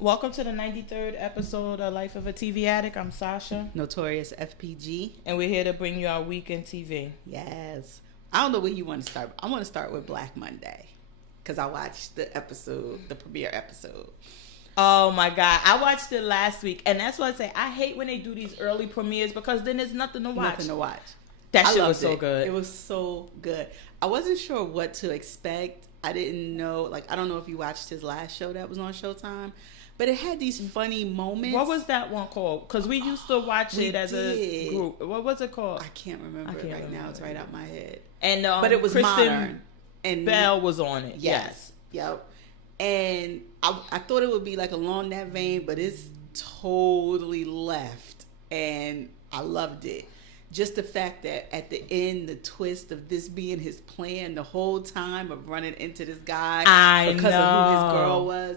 Welcome to the 93rd episode of Life of a TV Addict. I'm Sasha. Notorious FPG. And we're here to bring you our week in TV. Yes. I don't know where you want to start. I want to start with Black Monday. Because I watched the premiere episode. Oh my God. I watched it last week. And that's why I say I hate when they do these early premieres because then there's nothing to watch. Nothing to watch. That shit was so good. It was so good. I wasn't sure what to expect. I didn't know. I don't know if you watched his last show that was on Showtime. But it had these funny moments. What was that one called? Because we used to watch it as a group. What was it called? I can't remember it right now. It's right out my head. And but it was Kristen modern. And Bell was on it. Yes. Yep. And I thought it would be along that vein, but it's totally left. And I loved it. Just the fact that at the end, the twist of this being his plan the whole time of running into this guy because of who his girl was.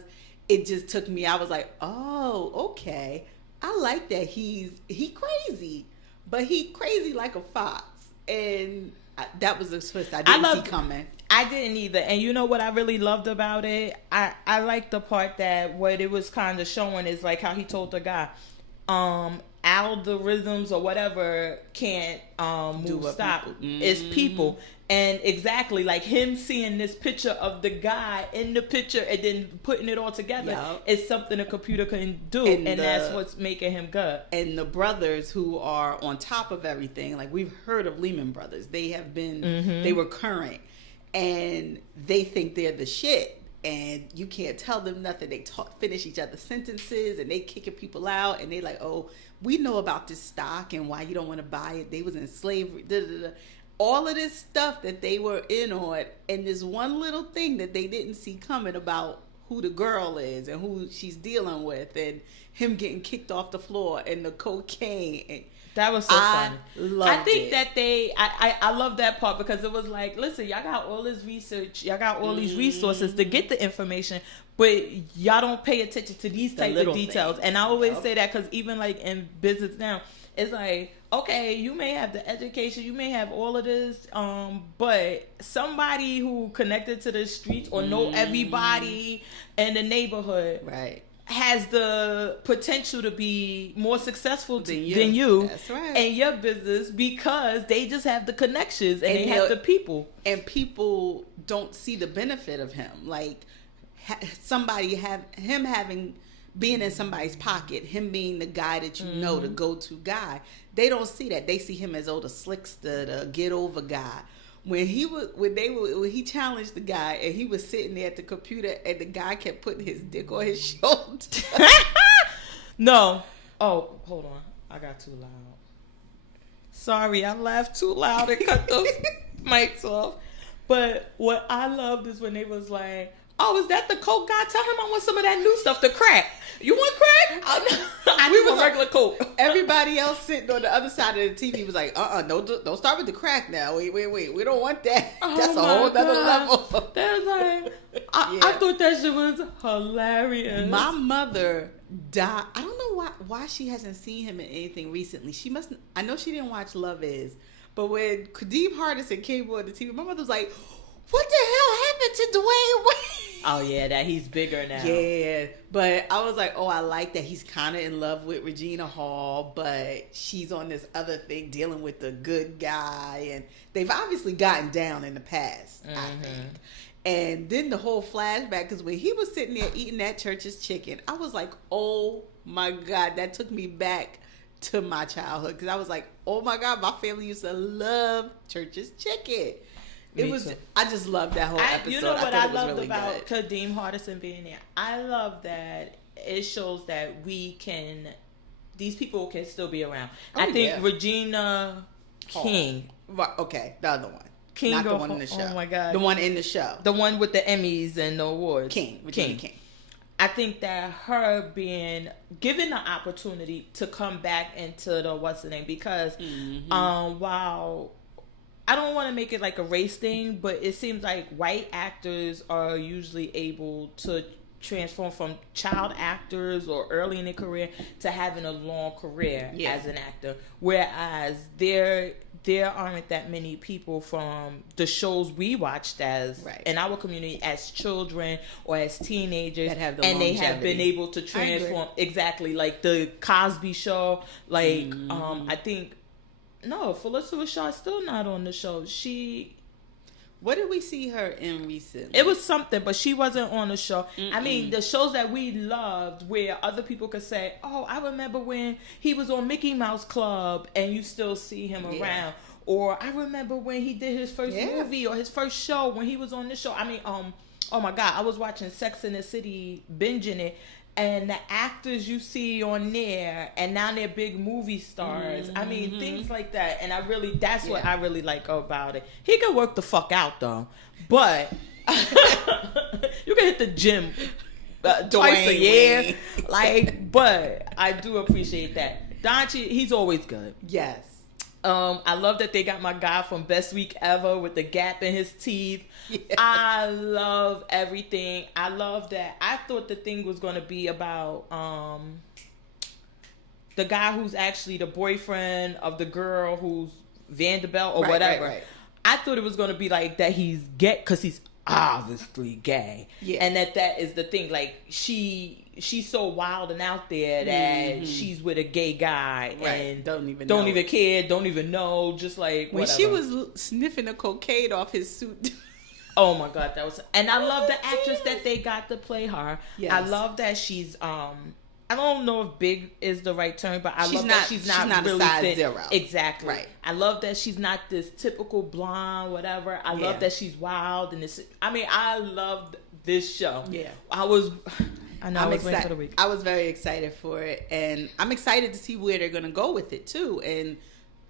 It just took me. I was like, oh, okay. I like that he crazy, but he crazy like a fox, and that was a twist I didn't see coming. I didn't either. And you know what I really loved about it? I liked the part that what it was kind of showing is how he told the guy, algorithms or whatever can't stop. It's people. And exactly him seeing this picture of the guy in the picture and then putting it all together is something a computer can do, and that's what's making him good. And the brothers who are on top of everything, we've heard of Lehman Brothers. They have been, they were current, and they think they're the shit. And you can't tell them nothing. They finish each other's sentences, and they kicking people out, and they oh, we know about this stock and why you don't want to buy it. They was in slavery. Da, da, da. All of this stuff that they were in on, and this one little thing that they didn't see coming about who the girl is and who she's dealing with, and him getting kicked off the floor and the cocaine. And that was so funny. I think that I love that part because it was listen, y'all got all this research, y'all got all these resources to get the information, but y'all don't pay attention to these type of details. And I always say that because even in business now, it's okay, you may have the education, you may have all of this, but somebody who connected to the streets or know everybody in the neighborhood, right, has the potential to be more successful than you. That's right. And your business because they just have the connections and they have the people. And people don't see the benefit of him. Being in somebody's pocket, him being the guy that you know, the go-to guy. They don't see that. They see him as the slickster, the get-over guy. When he challenged the guy and he was sitting there at the computer and the guy kept putting his dick on his shoulder. No. Oh, hold on. I got too loud. Sorry, I laughed too loud and cut those mics off. But what I loved is when they was oh, is that the coke guy? Tell him I want some of that new stuff, the crack. You want crack? We want regular coke. Everybody else sitting on the other side of the TV was don't start with the crack now. Wait. We don't want that. That's a whole other level. That's I thought that shit was hilarious. My mother died. I don't know why she hasn't seen him in anything recently. I know she didn't watch Love Is, but when Kadeem Hardison came on the TV, my mother was like, what the hell happened to Dwayne Wade? Oh, yeah, that he's bigger now. Yeah, but I was like, oh, I like that he's kind of in love with Regina Hall, but she's on this other thing dealing with the good guy, and they've obviously gotten down in the past, I think. And then the whole flashback, because when he was sitting there eating that Church's chicken, I was like, oh, my God, that took me back to my childhood, because I was like, oh, my God, my family used to love Church's chicken. I just loved that whole episode. You know what I loved really about Kadeem Hardison being there? I love that it shows that these people can still be around. I think Regina King. Okay, the other one. King, not the one in the show. Oh my God. The one in the show. The one with the Emmys and the awards. Regina King. I think that her being given the opportunity to come back into the what's the name, because while I don't want to make it a race thing, but it seems like white actors are usually able to transform from child actors or early in their career to having a long career as an actor. Whereas there aren't that many people from the shows we watched as in our community as children or as teenagers that have they have been able to transform. Exactly, like the Cosby Show. Like I think Felicity Rashad still not on the show. What did we see her in recently? It was something, but she wasn't on the show. I mean, the shows that we loved where other people could say, oh, I remember when he was on Mickey Mouse Club and you still see him around. Or I remember when he did his first movie or his first show when he was on the show. I mean, oh my God, I was watching Sex and the City, binging it. And the actors you see on there, and now they're big movie stars. I mean, things like that. And that's what I really like about it. He can work the fuck out, though. But you can hit the gym twice a year. But I do appreciate that. Don Cheadle, he's always good. Yes. I love that they got my guy from Best Week Ever with the gap in his teeth. Yes. I love everything. I love that. I thought the thing was going to be about the guy who's actually the boyfriend of the girl who's Vanderbilt or whatever. Right. I thought it was going to be like that he's gay because he's obviously gay. Yeah. And that is the thing. Like, she's so wild and out there that she's with a gay guy and don't even care, don't even know, just like whatever. When she was sniffing the cocaine off his suit. Oh my God, and I love the actress that they got to play her. Yes. I love that she's I don't know if big is the right term, but I love that she's not really a size thin. 0. Exactly. Right. I love that she's not this typical blonde, whatever. I love that she's wild and this. I mean, I loved this show. Yeah. I was waiting for the week. I was very excited for it, and I'm excited to see where they're going to go with it too. And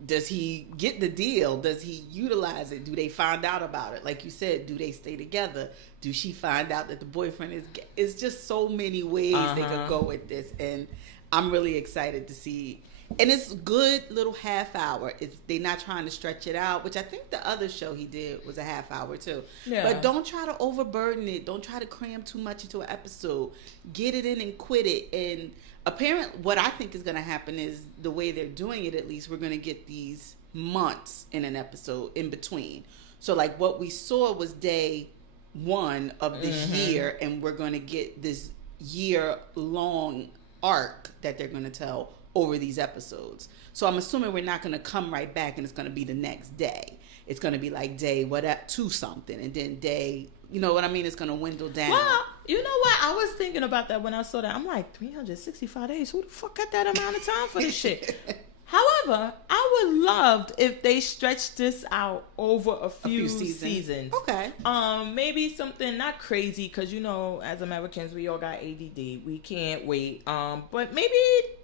does he get the deal? Does he utilize it? Do they find out about it? Like you said, do they stay together? Do she find out that the boyfriend is gay? It's just so many ways they could go with this, and I'm really excited to see. And it's good little half hour. They're not trying to stretch it out, which I think the other show he did was a half hour too. Yeah. But don't try to overburden it. Don't try to cram too much into an episode. Get it in and quit it. And apparently what I think is going to happen is the way they're doing it, at least, we're going to get these months in an episode in between. So like what we saw was day 1 of this year, and we're going to get this year-long arc that they're going to tell over these episodes. So I'm assuming we're not going to come right back and it's going to be the next day. It's going to be like day 2 something, and then day, you know what I mean? It's going to dwindle down. Well, you know what? I was thinking about that when I saw that. I'm like, 365 days? Who the fuck got that amount of time for this shit? However, I would love if they stretched this out over a few seasons. Okay. Maybe something not crazy, because you know, as Americans, we all got ADD. We can't wait. But maybe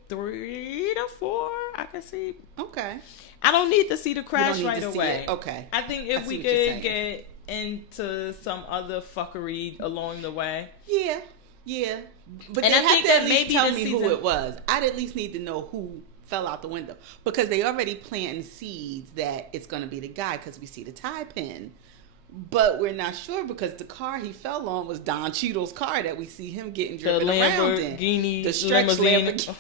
3 to 4, I can see. Okay. I don't need to see the crash right away. Okay. I think if we could get into some other fuckery along the way. Yeah. But and I think that maybe tell me who it was. I'd at least need to know who fell out the window, because they already planting seeds that it's going to be the guy, because we see the tie pin, but we're not sure because the car he fell on was Don Cheadle's car that we see him getting driven around in. The stretch Lamborghini.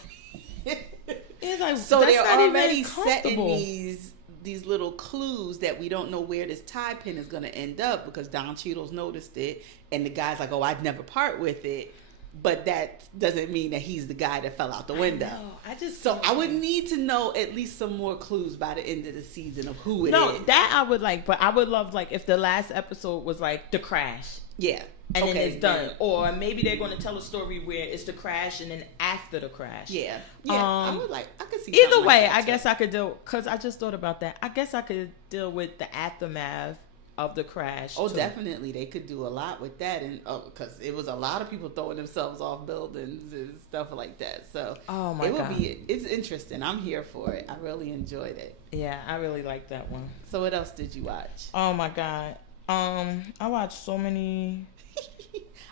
It's like, so they're already setting these little clues that we don't know where this tie pin is going to end up, because Don Cheadle's noticed it and the guy's like, oh, I'd never part with it. But that doesn't mean that he's the guy that fell out the window. I would need to know at least some more clues by the end of the season of who it is. No, that I would like, but I would love like if the last episode was like the crash. Yeah. And then it's done. Yeah. Or maybe they're going to tell a story where it's the crash and then after the crash. Yeah. I would like, I could see either way, like I guess I could deal, because I just thought about that. I guess I could deal with the aftermath of the crash. Oh, too. Definitely. They could do a lot with that. And because it was a lot of people throwing themselves off buildings and stuff like that. So it's interesting. I'm here for it. I really enjoyed it. Yeah, I really liked that one. So what else did you watch? Oh my God. I watched so many.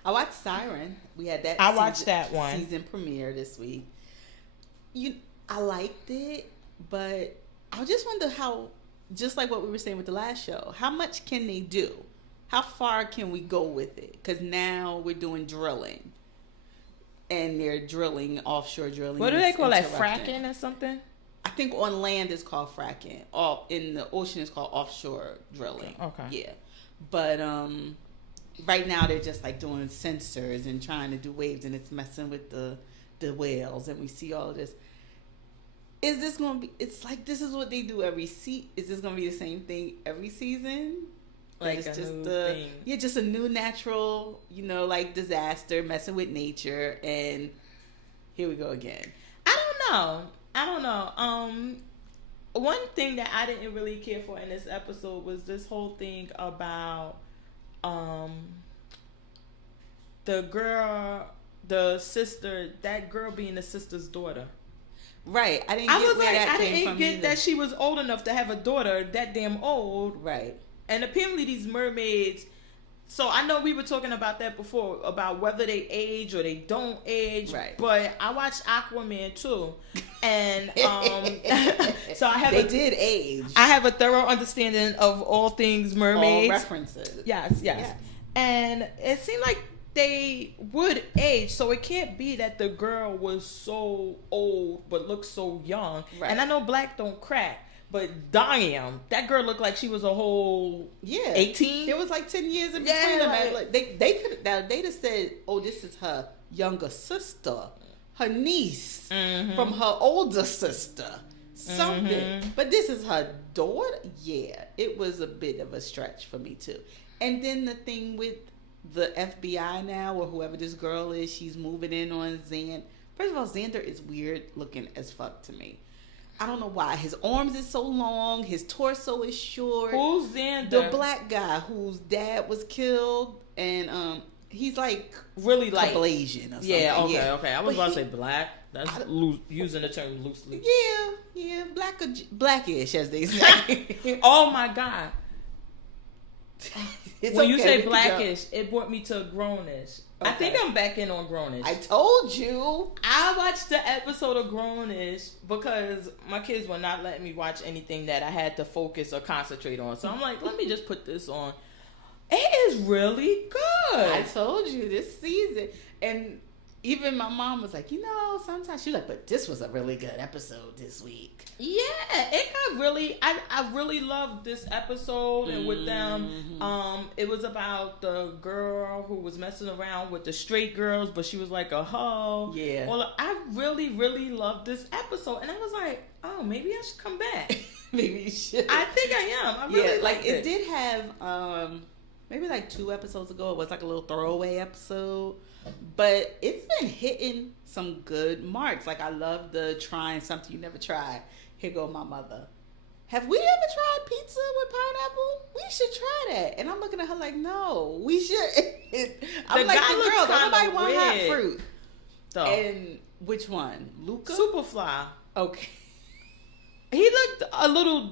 I watched Siren. We had that. I watched that one. Season premiere this week. I liked it, but I just wonder how, just like what we were saying with the last show, how much can they do? How far can we go with it? Because now we're doing drilling. and they're drilling, offshore drilling. What do they call that? Fracking or something? I think on land it's called fracking. In the ocean it's called offshore drilling. Okay. Yeah. But right now they're just like doing sensors and trying to do waves, and it's messing with the whales, and we see all of this. Is this going to be, it's like this is what they do every season. Is this going to be the same thing every season? Like it's a just new thing. Yeah, just a new natural, like disaster, messing with nature, and here we go again. I don't know. One thing that I didn't really care for in this episode was this whole thing about the sister, that girl being the sister's daughter. Right. I didn't get that she was old enough to have a daughter that damn old. Right. And apparently these mermaids, so I know we were talking about that before, about whether they age or they don't age. Right. But I watched Aquaman too. And so they did age. I have a thorough understanding of all things mermaids. All references. Yes. And it seemed like they would age, so it can't be that the girl was so old but looked so young. Right. And I know black don't crack, but damn, that girl looked like she was a whole 18. There was like 10 years in between them. Like, they could they'd have said, "Oh, this is her younger sister, her niece from her older sister, something." But this is her daughter. Yeah, it was a bit of a stretch for me too. And then the thing with the FBI now, or whoever this girl is, she's moving in on Xander. First of all, Xander is weird looking as fuck to me. I don't know why. His arms is so long. His torso is short. Who's Xander? The black guy whose dad was killed, and he's like really like Asian or something. Yeah, okay. I was about to say black. That's using the term loosely. Yeah, blackish as they say. Oh my God. When you say blackish, it brought me to grownish. Okay. I think I'm back in on grownish. I told you. I watched the episode of grownish because my kids were not letting me watch anything that I had to focus or concentrate on. So I'm like, let me just put this on. It is really good. I told you this season. And even my mom was like, sometimes she was like, but this was a really good episode this week. Yeah, it got really, I really loved this episode. And with them, it was about the girl who was messing around with the straight girls, but she was like a hoe. Yeah. Well, I really, really loved this episode. And I was like, oh, maybe I should come back. Maybe you should. I think I am. I really like it. It did have, maybe like 2 episodes ago, it was like a little throwaway episode. But it's been hitting some good marks. Like, I love the trying something you never tried. Here go my mother. Have we ever tried pizza with pineapple? We should try that. And I'm looking at her like, no, we should. I'm like, the girl, don't nobody want hot fruit. So. And which one? Luca? Superfly. Okay. He looked a little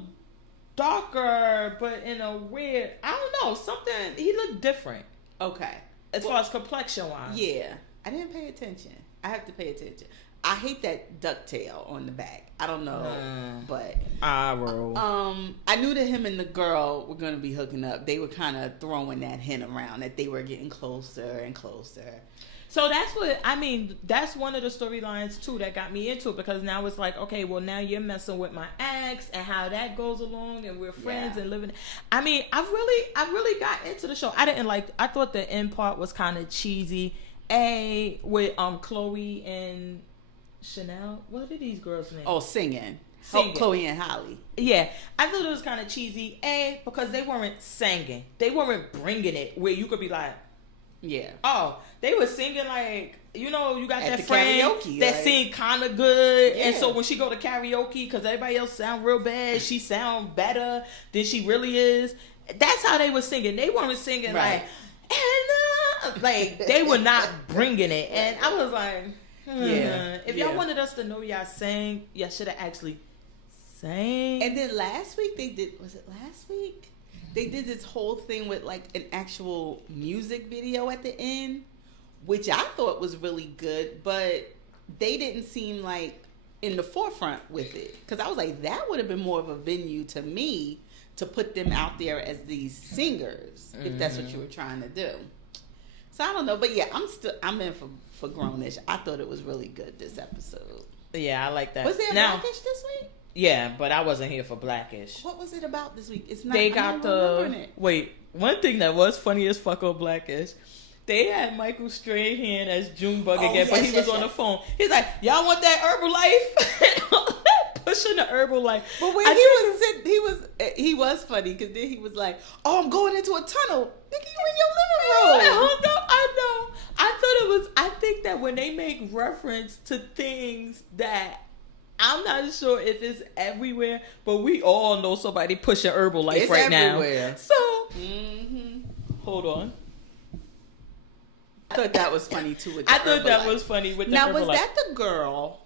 darker, but in a weird, I don't know, something, he looked different. Okay. As far as complexion wise. Yeah. I didn't pay attention. I have to pay attention. I hate that ducktail on the back. I don't know, but I knew that him and the girl were going to be hooking up. They were kind of throwing that hint around that they were getting closer and closer. So that's one of the storylines too that got me into it, because now it's like, okay, well, now you're messing with my ex and how that goes along, and we're friends and living. I really got into the show. I thought the end part was kind of cheesy. With Chloe and Chanel. What are these girls' names? Oh, singing. Chloe and Holly. Yeah, I thought it was kind of cheesy. Because they weren't singing. They weren't bringing it where you could be like, yeah. Oh, they were singing like, you got at that friend karaoke, that sing kind of good. Yeah. And so when she go to karaoke, because everybody else sound real bad, she sound better than she really is. That's how they were singing. They weren't singing like they were not bringing it. And I was like, if y'all wanted us to know y'all sang, y'all should have actually sang. And then last week they did this whole thing with like an actual music video at the end, which I thought was really good, but they didn't seem like in the forefront with it. Because I was like, that would have been more of a venue to me to put them out there as these singers, if that's what you were trying to do. So I don't know, but yeah, I'm in for Grownish. I thought it was really good this episode. Yeah, I like that. Was there Blackish this week? Yeah, but I wasn't here for Blackish. What was it about this week? It's not. They got One thing that was funny as fuck on Blackish. They had Michael Strahan as Junebug again, but he was on the phone. He's like, "Y'all want that Herbalife?" Pushing the Herbalife. But when he was funny because then he was like, "Oh, I'm going into a tunnel." Nigga, you in your living room. I know. I think that when they make reference to things that I'm not sure if it's everywhere, but we all know somebody pushing Herbalife it's right everywhere. Now. So, hold on. I thought that was funny too. With I thought that was funny with the Now, Herbalife. was that the girl?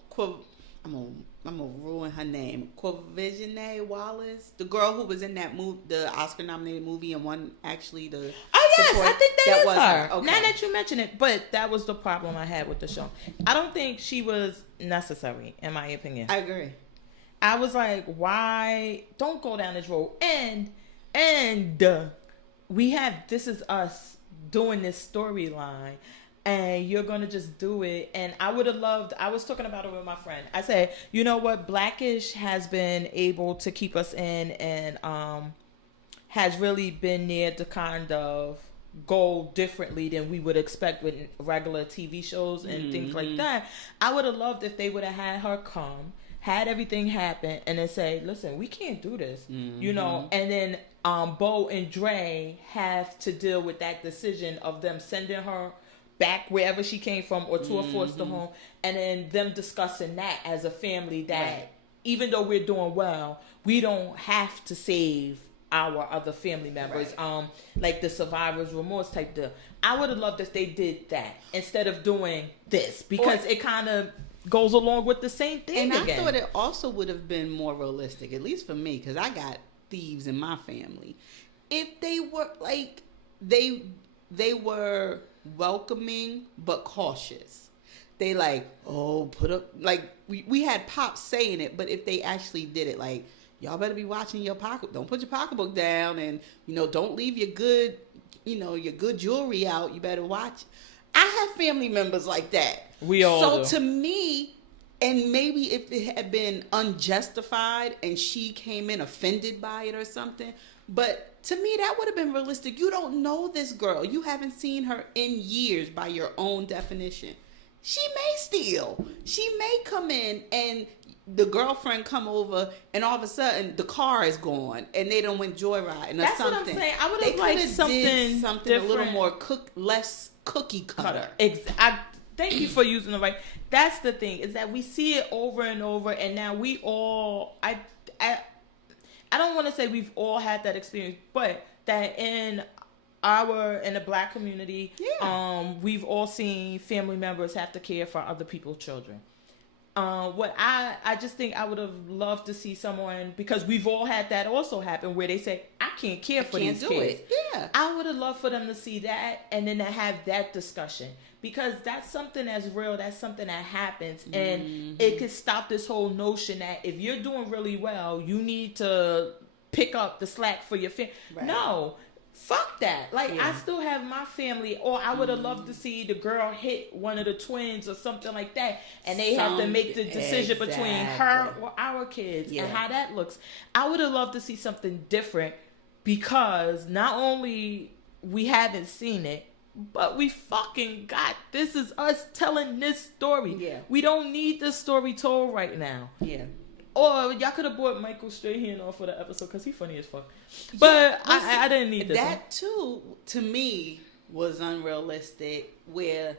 I'm gonna ruin her name. Quavigene Wallace, the girl who was in that movie, the Oscar-nominated movie, and won actually the. Oh yes, I think that was her. Okay. Now that you mention it, but that was the problem I had with the show. I don't think she was necessary, in my opinion. I agree. I was like, why? Don't go down this road. And we have This Is Us doing this storyline. And you're going to just do it. And I would have loved, I was talking about it with my friend. I said, you know what? Blackish has been able to keep us in and has really been there to kind of go differently than we would expect with regular TV shows and things like that. I would have loved if they would have had her come, had everything happen, and then say, listen, we can't do this, you know? And then Bo and Dre have to deal with that decision of them sending her back wherever she came from or to a foster home, and then them discussing that as a family that even though we're doing well, we don't have to save our other family members, like the survivor's remorse type deal. I would have loved if they did that instead of doing this, because it kind of goes along with the same thing. And again. I thought it also would have been more realistic, at least for me, because I got thieves in my family. If they were like they were welcoming but cautious. They like, put up, like we had Pops saying it, but if they actually did it, like, y'all better be watching your pocket. Don't put your pocketbook down, and don't leave your good, your good jewelry out. You better watch. I have family members like that. We all do. To me, and maybe if it had been unjustified and she came in offended by it or something, but to me that would have been realistic. You don't know this girl. You haven't seen her in years by your own definition. She may steal. She may come in and the girlfriend come over and all of a sudden the car is gone and they don't went joyriding or That's something. What I'm saying. I would have liked something a little more less cookie cutter. Thank you for using the right. That's the thing, is that we see it over and over, and now we all. I don't want to say we've all had that experience, but that in the Black community, we've all seen family members have to care for other people's children. What I just think I would have loved to see someone, because we've all had that also happen, where they say, I can't care for these kids. Yeah. I would have loved for them to see that and then to have that discussion, because that's something that's real. That's something that happens, and it could stop this whole notion that if you're doing really well, you need to pick up the slack for your family. Right. No. Fuck that. Like, I still have my family, or I would have loved to see the girl hit one of the twins or something like that, and they have to make the decision between her or our kids and how that looks. I would have loved to see something different, because not only we haven't seen it, but we fucking got This Is Us telling this story. Yeah. We don't need this story told right now. Yeah. Or y'all could have brought Michael Strahan off for the episode, because he's funny as fuck. But I didn't need this. That too, to me, was unrealistic, where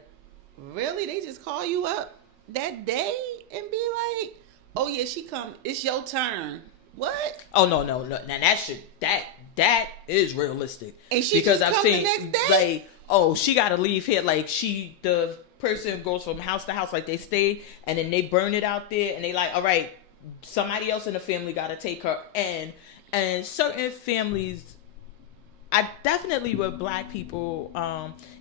really they just call you up that day and be like, oh yeah, she come, it's your turn. What? Oh no. Now that is realistic. And she because just I've seen the next day? Like, oh, she gotta leave here. Like, the person goes from house to house, like they stay and then they burn it out there, and they like, all right, somebody else in the family got to take her. And certain families, I definitely with Black people,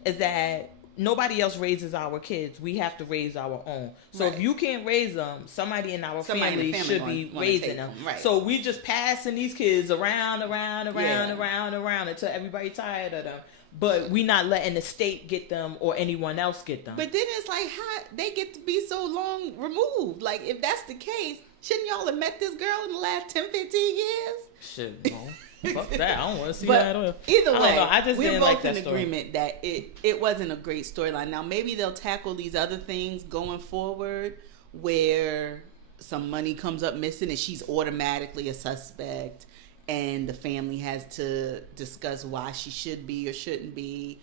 is that nobody else raises our kids. We have to raise our own. So if you can't raise them, somebody in our family should be raising them. Right. So we just passing these kids around until everybody tired of them. but we not letting the state get them or anyone else get them. But then it's like, how they get to be so long removed? Like, if that's the case, shouldn't y'all have met this girl in the last 10, 15 years? Shit, no. Fuck that. I don't want to see that. Either way, I just we're didn't both like that in story. agreement that it wasn't a great storyline. Now, maybe they'll tackle these other things going forward where some money comes up missing and she's automatically a suspect and the family has to discuss why she should be or shouldn't be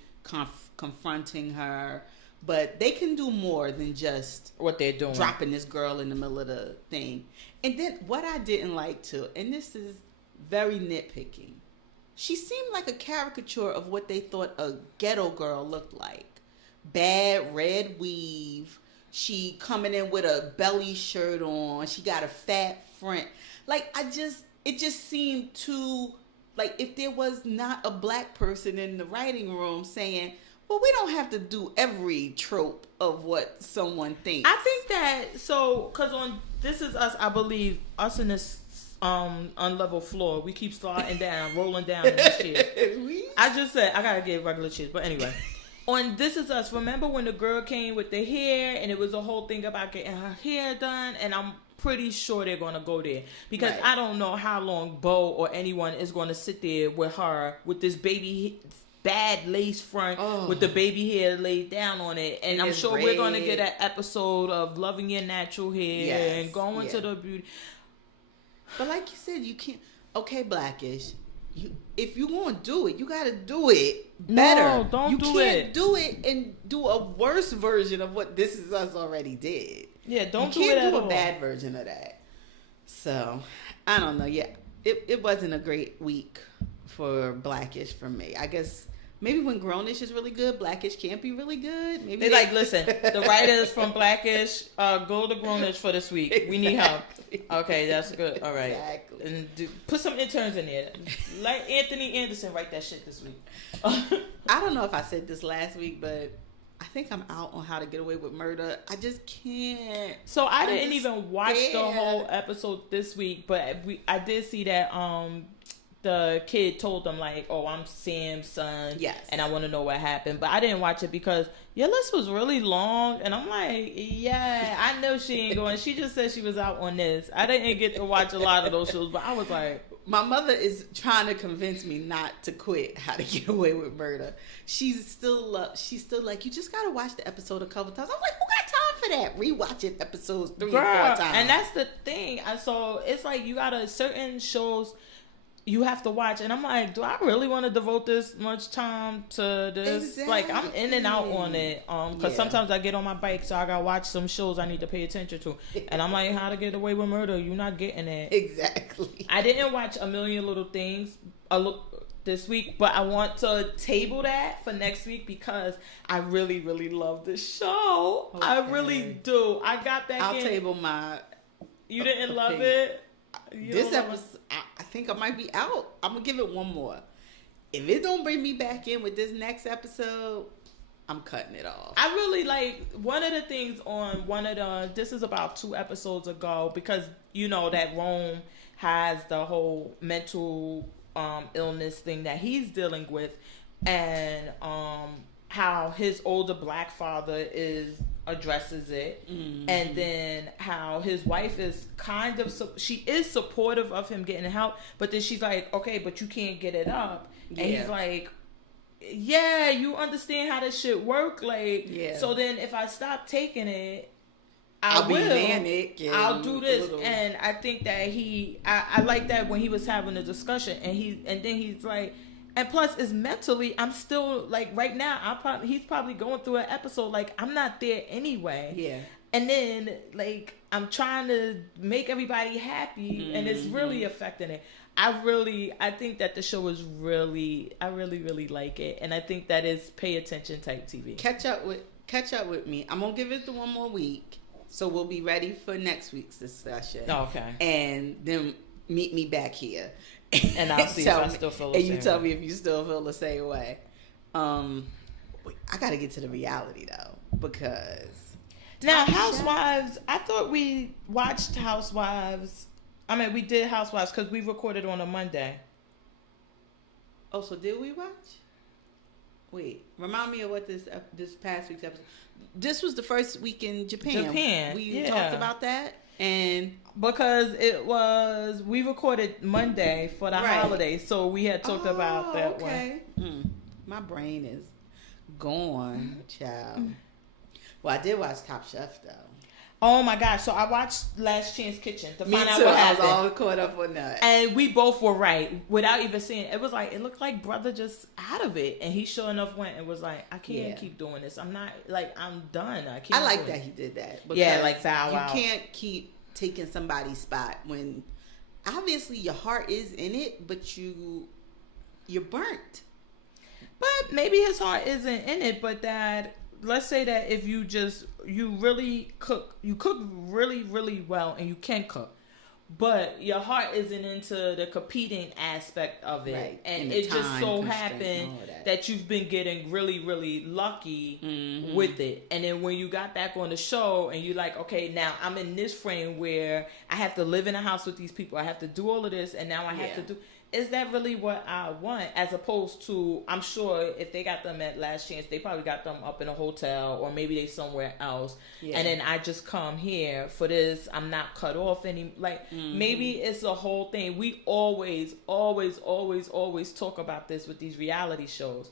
confronting her. But they can do more than just what they're doing, dropping this girl in the middle of the thing. And then what I didn't like too, and this is very nitpicking, she seemed like a caricature of what they thought a ghetto girl looked like. Bad red weave. She coming in with a belly shirt on. She got a fat front. Like, it just seemed too, like, if there was not a black person in the writing room saying, well, we don't have to do every trope of what someone thinks. I think that, so, because on This Is Us, I believe, us in this unlevel floor, we keep sliding down, rolling down in this chair. I just said, I gotta get regular chairs, but anyway. On This Is Us, remember when the girl came with the hair, and it was a whole thing about getting her hair done, and I'm pretty sure they're going to go there. Because I don't know how long Bo or anyone is going to sit there with her, with this bad lace front, with the baby hair laid down on it. And I'm sure we're going to get an episode of loving your natural hair and going to the beauty. But like you said, you can't, okay, Blackish, if you want to do it, you got to do it better. No, don't do it. You can't do it and do a worse version of what This Is Us already did. Yeah, don't do it at all. You can't do a bad version of that. So, I don't know. Yeah, it wasn't a great week for Blackish for me. I guess maybe when Grownish is really good, Blackish can't be really good. Maybe they're like, listen, the writers from Blackish, go to Grownish for this week. Exactly. We need help. Okay, that's good. All right. Exactly. And put some interns in there. Like Anthony Anderson, write that shit this week. I don't know if I said this last week, but I think I'm out on How to Get Away with Murder. I just can't. So I didn't even watch the whole episode this week, but I did see that the kid told them like, "Oh, I'm Sam's son, yes, and I want to know what happened." But I didn't watch it because your list was really long, and I'm like, "Yeah, I know she ain't going." She just said she was out on this. I didn't get to watch a lot of those shows, but I was like, my mother is trying to convince me not to quit How to Get Away with Murder. She's still like, you just gotta watch the episode a couple times. I'm like, who got time for that? Rewatching episodes 3 or 4 times. And that's the thing. So it's like you gotta certain shows you have to watch, and I'm like, do I really want to devote this much time to this? Exactly. Like, I'm in and out on it, because sometimes I get on my bike, so I gotta watch some shows I need to pay attention to, and I'm like, How to Get Away with Murder, you're not getting it. Exactly. I didn't watch A Million Little Things this week, but I want to table that for next week because I really, really love this show. Okay. I really do. I got back in. I'll table my... You didn't love it? This episode, I think I might be out. I'm gonna give it one more. If it don't bring me back in with this next episode, I'm cutting it off. I really like one of the things on one of the. This is about 2 episodes ago because you know that Rome has the whole mental illness thing that he's dealing with, and how his older black father addresses it, and then how his wife is kind of she is supportive of him getting help, but then she's like, okay, but you can't get it up, and he's like, yeah, you understand how this shit work, like, so then if I stop taking it, I'll be manic. I'll do this, and I think that I like that when he was having a discussion, and then he's like. And plus, it's mentally, I'm still, like, right now, he's probably going through an episode, like, I'm not there anyway. Yeah. And then, like, I'm trying to make everybody happy, and it's really affecting it. I think that the show is I really like it. And I think that is pay attention type TV. Catch up with me. I'm going to give it the one more week. So we'll be ready for next week's discussion. Oh, okay. And then meet me back here. And I'll see if I still feel the same way. And you tell me if you still feel the same way. I got to get to the reality, though, because... Now, Housewives, I thought we watched Housewives. I mean, we did Housewives because we recorded on a Monday. Oh, so did we watch? Wait, remind me of what this past week's episode. This was the first week in Japan. We talked about that, and because we recorded Monday for the holiday, so we had talked about that one. My brain is gone, child. Well, I did watch Top Chef though. Oh my gosh! So I watched Last Chance Kitchen to find out too. what I happened. was all caught up on that, and we both were right without even seeing. It was like it looked like brother just out of it, and he sure enough went and was like, "I can't keep doing this. I'm not I'm done. I can't." I like that he did that. Yeah, like Bow Wow. You can't keep taking somebody's spot when obviously your heart is in it, but you're burnt. But maybe his heart isn't in it, but that. Let's say that if you really cook, you cook really, really well and you can cook, but your heart isn't into the competing aspect of it. Right. And it just so happened that you've been getting really, really lucky with it. And then when you got back on the show and you're like, okay, now I'm in this frame where I have to live in a house with these people. I have to do all of this. And now I have to do... Is that really what I want? As opposed to, I'm sure if they got them at Last Chance, they probably got them up in a hotel or maybe they somewhere else. Yeah. And then I just come here for this. I'm not cut off any. Maybe it's a whole thing. We always talk about this with these reality shows.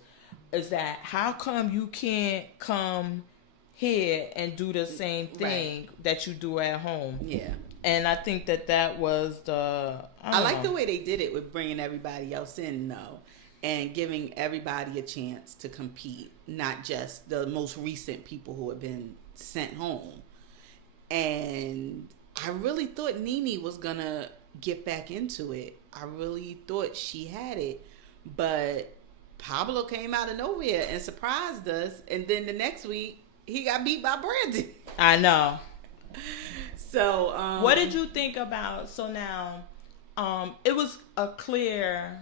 Is that how come you can't come here and do the same thing that you do at home? Yeah. And I think that was I like the way they did it with bringing everybody else in, though, and giving everybody a chance to compete, not just the most recent people who have been sent home. And I really thought Nene was going to get back into it. I really thought she had it. But Pablo came out of nowhere and surprised us. And then the next week, he got beat by Brandon. I know. So, what did you think about? So now, it was a clear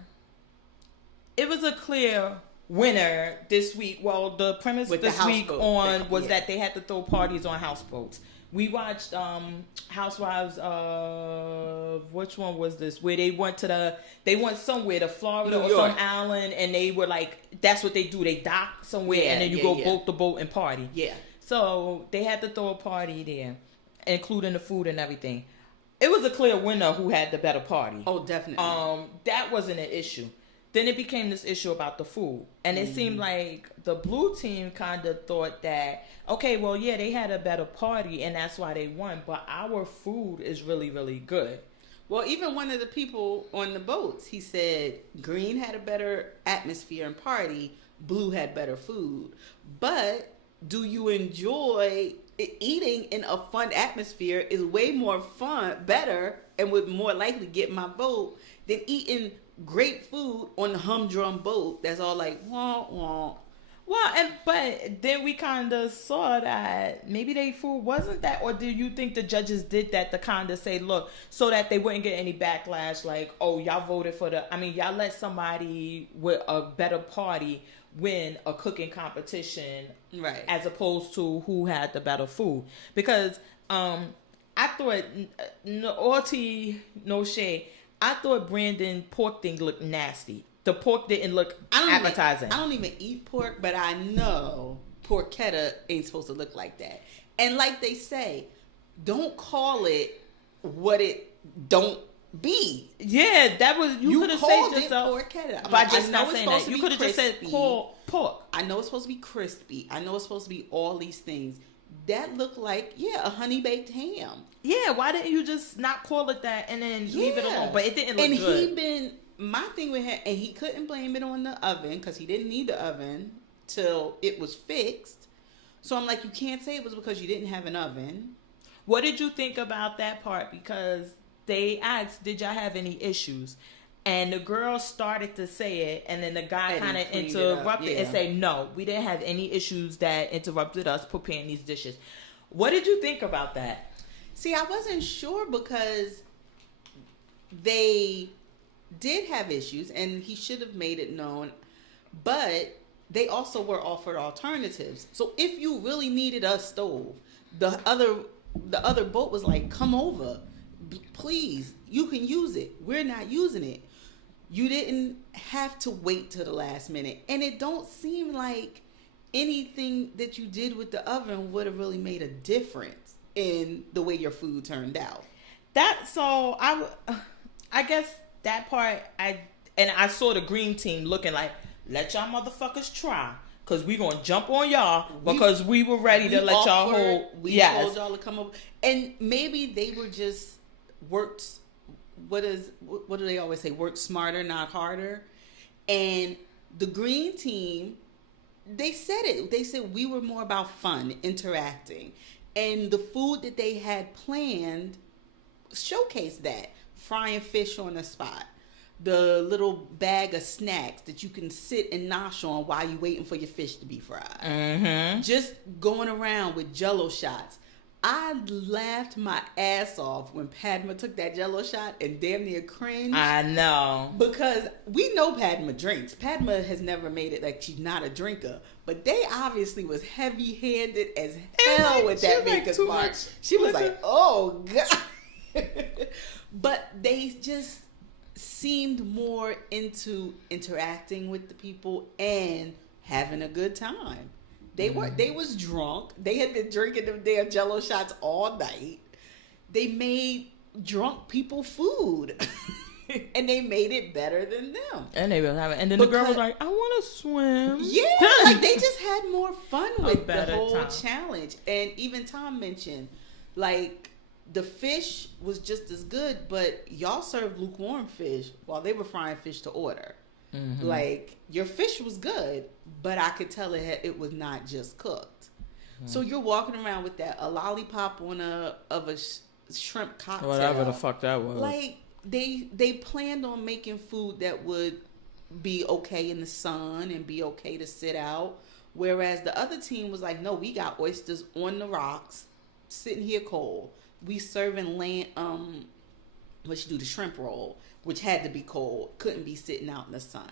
winner this week. Well, the premise with this week was that they had to throw parties on houseboats. We watched Housewives of which one was this? Where they went somewhere to Florida or some island, and they were like, that's what they do. They dock somewhere, and then you go boat to boat and party. Yeah. So they had to throw a party there, including the food and everything. It was a clear winner who had the better party. Oh, definitely. That wasn't an issue. Then it became this issue about the food. And it seemed like the blue team kind of thought that, okay, well, yeah, they had a better party and that's why they won. But our food is really, really good. Well, even one of the people on the boats, he said green had a better atmosphere and party, blue had better food. But do you enjoy eating in a fun atmosphere is way more fun, better, and would more likely get my vote than eating great food on the humdrum boat that's all like wah wah. Well, but then we kind of saw that maybe their food wasn't that, or do you think the judges did that to kind of say, look, so that they wouldn't get any backlash, like, oh, y'all voted for y'all let somebody with a better party win a cooking competition, right? As opposed to who had the better food, because I thought no shade. I thought Brandon pork thing looked nasty. The pork didn't look appetizing. I don't even eat pork, but I know porchetta ain't supposed to look like that. And like they say, don't call it what it don't be. Yeah, that was you could have said yourself porchetta. By just not saying that. You could have just said pork. I know it's supposed to be crispy. I know it's supposed to be all these things. That looked like, a honey baked ham. Yeah, why didn't you just not call it that and then leave it alone? But it didn't look good. And my thing with him, and he couldn't blame it on the oven because he didn't need the oven till it was fixed. So I'm like, you can't say it was because you didn't have an oven. What did you think about that part? Because they asked, did y'all have any issues? And the girl started to say it, and then the guy kind of interrupted and said, no, we didn't have any issues that interrupted us preparing these dishes. What did you think about that? See, I wasn't sure because they did have issues, and he should have made it known, but they also were offered alternatives. So if you really needed a stove, the other boat was like, come over, please, you can use it. We're not using it. You didn't have to wait till the last minute. And it don't seem like anything that you did with the oven would have really made a difference in the way your food turned out. I guess that part, I saw the green team looking like, let y'all motherfuckers try. Because we going to jump on y'all because we were ready to let y'all hold. We told y'all to come over. And maybe they were just worked, what do they always say? Work smarter, not harder. And the green team, they said it. They said we were more about fun, interacting. And the food that they had planned showcased that. Frying fish on the spot. The little bag of snacks that you can sit and nosh on while you're waiting for your fish to be fried. Mm-hmm. Just going around with Jell-O shots. I laughed my ass off when Padma took that Jell-O shot and damn near cringed. I know. Because we know Padma drinks. Padma has never made it like she's not a drinker. But they obviously was heavy-handed as hell with that makeup part. She was like, oh, God. But they just seemed more into interacting with the people and having a good time. They was drunk. They had been drinking them damn Jell-O shots all night. They made drunk people food. And they made it better than them. And they were having, and then the girl was like, I want to swim. Yeah, like they just had more fun with the whole challenge. And even Tom mentioned, like, the fish was just as good, but y'all served lukewarm fish while they were frying fish to order. Mm-hmm. Like, your fish was good, but I could tell it was not just cooked. Mm-hmm. So you're walking around with a lollipop on a shrimp cocktail. Whatever the fuck that was. Like, they planned on making food that would be okay in the sun and be okay to sit out. Whereas the other team was like, no, we got oysters on the rocks, sitting here cold. We serving the shrimp roll, which had to be cold, couldn't be sitting out in the sun.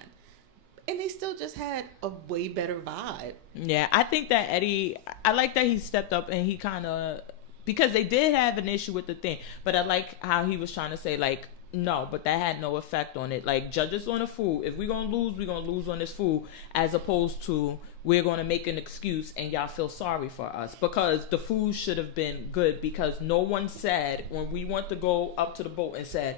And they still just had a way better vibe. Yeah, I think that Eddie, I like that he stepped up and he kind of, because they did have an issue with the thing, but I like how he was trying to say, like, no, but that had no effect on it. Like, judge us on the food. If we're going to lose, we're going to lose on this food, as opposed to we're going to make an excuse and y'all feel sorry for us. Because the food should have been good, because no one said, when we went to go up to the boat and said,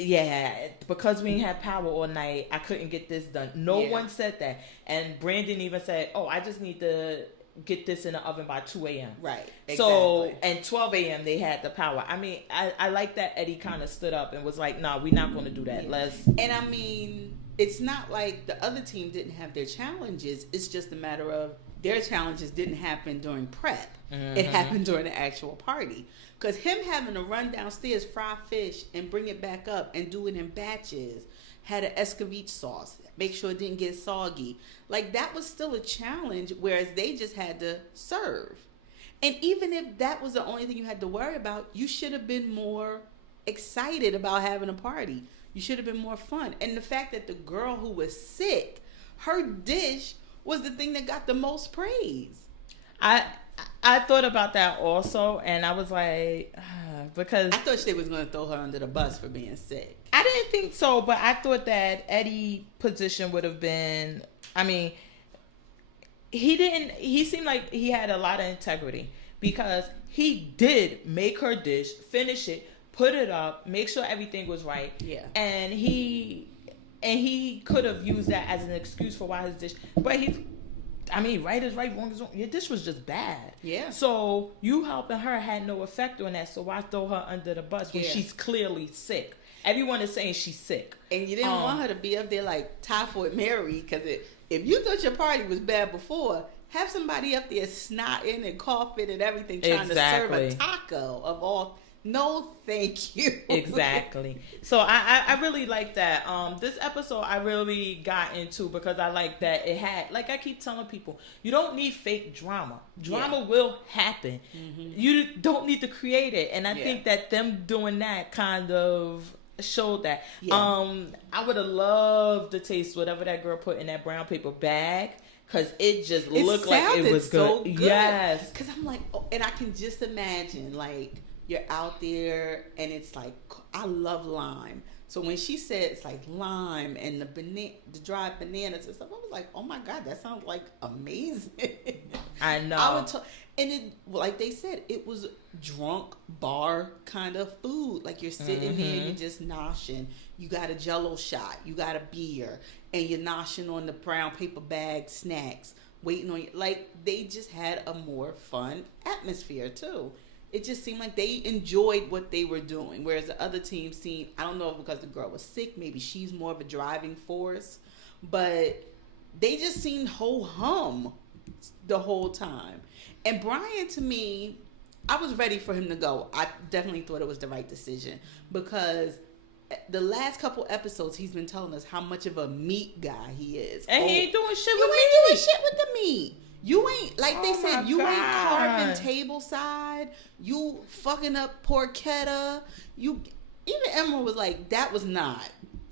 yeah, because we ain't had power all night, I couldn't get this done. No one said that. And Brandon even said, oh, I just need to get this in the oven by 2 a.m. Right. Exactly. So, and 12 a.m. they had the power. I mean, I like that Eddie kind of stood up and was like, nah, we're not going to do that. And I mean, it's not like the other team didn't have their challenges. It's just a matter of their challenges didn't happen during prep. Mm-hmm. It happened during the actual party. Because him having to run downstairs, fry fish, and bring it back up and do it in batches, had an escovitch sauce, make sure it didn't get soggy. Like, that was still a challenge, whereas they just had to serve. And even if that was the only thing you had to worry about, you should have been more excited about having a party. You should have been more fun. And the fact that the girl who was sick, her dish was the thing that got the most praise. I thought about that also, and I was like, because I thought they was going to throw her under the bus for being sick. I didn't think so, but I thought that Eddie's position would have been, I mean, he seemed like he had a lot of integrity, because he did make her dish, finish it, put it up, make sure everything was right. Yeah. And he could have used that as an excuse for why his dish, but right is right, wrong is wrong. Your dish was just bad. Yeah. So you helping her had no effect on that. So why throw her under the bus when she's clearly sick? Everyone is saying she's sick. And you didn't want her to be up there like Typhoid Mary, because if you thought your party was bad before, have somebody up there snotting and coughing and everything trying to serve a taco of all. No, thank you. Exactly. So I really like that. This episode I really got into, because I like that it had, like I keep telling people, you don't need fake drama. Drama will happen. Mm-hmm. You don't need to create it. And I think that them doing that kind of showed that. Yeah. I would have loved to taste whatever that girl put in that brown paper bag, because it just looked like it was good. So good. Yes. Because I'm like, and I can just imagine, like, you're out there, and it's like, I love lime. So when she said it's like lime and the dried bananas and stuff, I was like, oh my God, that sounds like amazing. I know. And it, like they said, it was drunk bar kind of food. Like you're sitting there, you're just noshing. You got a Jello shot, you got a beer, and you're noshing on the brown paper bag snacks, waiting on you. Like they just had a more fun atmosphere too. It just seemed like they enjoyed what they were doing, whereas the other team seemed, I don't know if because the girl was sick, maybe she's more of a driving force, but they just seemed ho-hum the whole time. And Brian, to me, I was ready for him to go. I definitely thought it was the right decision because the last couple episodes he's been telling us how much of a meat guy he is. And he ain't doing shit with you meat. ain't doing shit with the meat. You ain't, like they said, you God. ain't carving table side. You fucking up porchetta. Even Emerald was like, that was not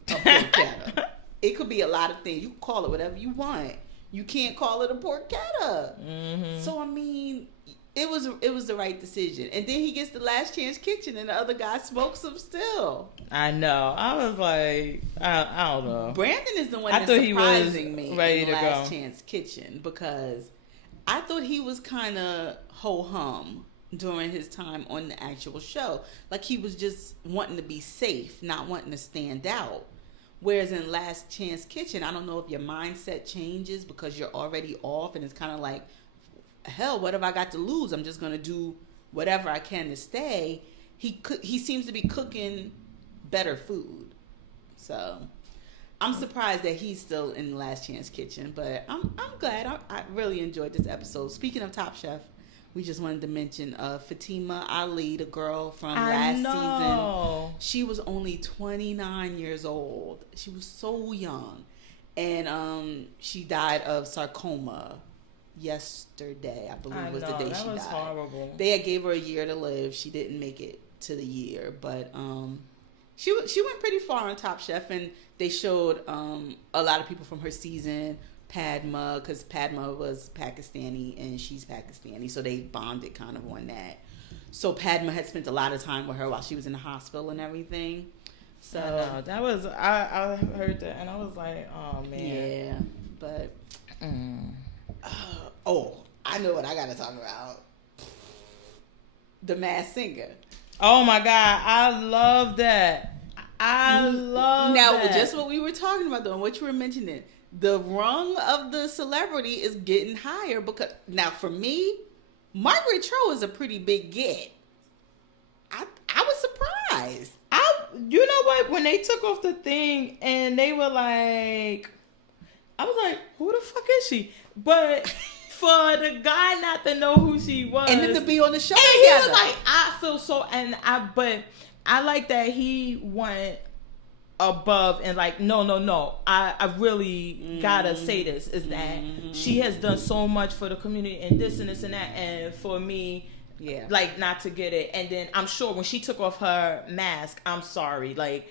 a porchetta. It could be a lot of things. You can call it whatever you want. You can't call it a porchetta. Mm-hmm. So, I mean, it was the right decision. And then he gets the Last Chance Kitchen and the other guy smokes him still. I know. I was like, I don't know. Brandon is the one that's surprising me in the Last Chance Kitchen because I thought he was kind of ho-hum during his time on the actual show. Like he was just wanting to be safe, not wanting to stand out. Whereas in Last Chance Kitchen, I don't know if your mindset changes because you're already off and it's kind of like, hell, what have I got to lose? I'm just going to do whatever I can to stay. He seems to be cooking better food. So I'm surprised that he's still in the Last Chance Kitchen, but I'm glad. I really enjoyed this episode. Speaking of Top Chef, we just wanted to mention Fatima Ali, the girl from last season. She was only 29 years old. She was so young. And she died of sarcoma yesterday, I believe was the day she died. That was horrible. They had gave her a year to live. She didn't make it to the year, but she went pretty far on Top Chef, and they showed a lot of people from her season. Padma, because Padma was Pakistani and she's Pakistani, so they bonded kind of on that. So Padma had spent a lot of time with her while she was in the hospital and everything. So I know. That was I heard that and I was like, oh man. Yeah, but I know what I gotta talk about. The Masked Singer. Oh my God, I love that. I love now that. Just what we were talking about though, and what you were mentioning. The rung of the celebrity is getting higher because now for me, Margaret Cho is a pretty big get. I was surprised. You know what? When they took off the thing and they were like, I was like, who the fuck is she? But for the guy not to know who she was, and then to be on the show and together, he was like, I feel so, but I like that he went above and like, no, I really gotta say this is that she has done so much for the community and this and this and that, and for me, like not to get it. And then I'm sure when she took off her mask, I'm sorry, like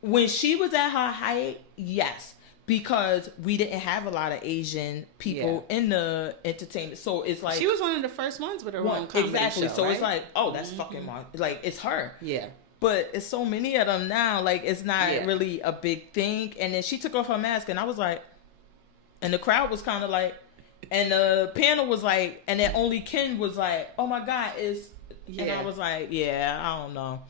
when she was at her height, yes, because we didn't have a lot of Asian people in the entertainment, so it's like she was one of the first ones with her own comedy show, so right? it's like, oh, that's fucking like it's her, yeah. But it's so many of them now, like it's not really a big thing. And then she took off her mask, and I was like, and the crowd was kind of like, and the panel was like, and then only Ken was like, oh my God, and I was like, I don't know.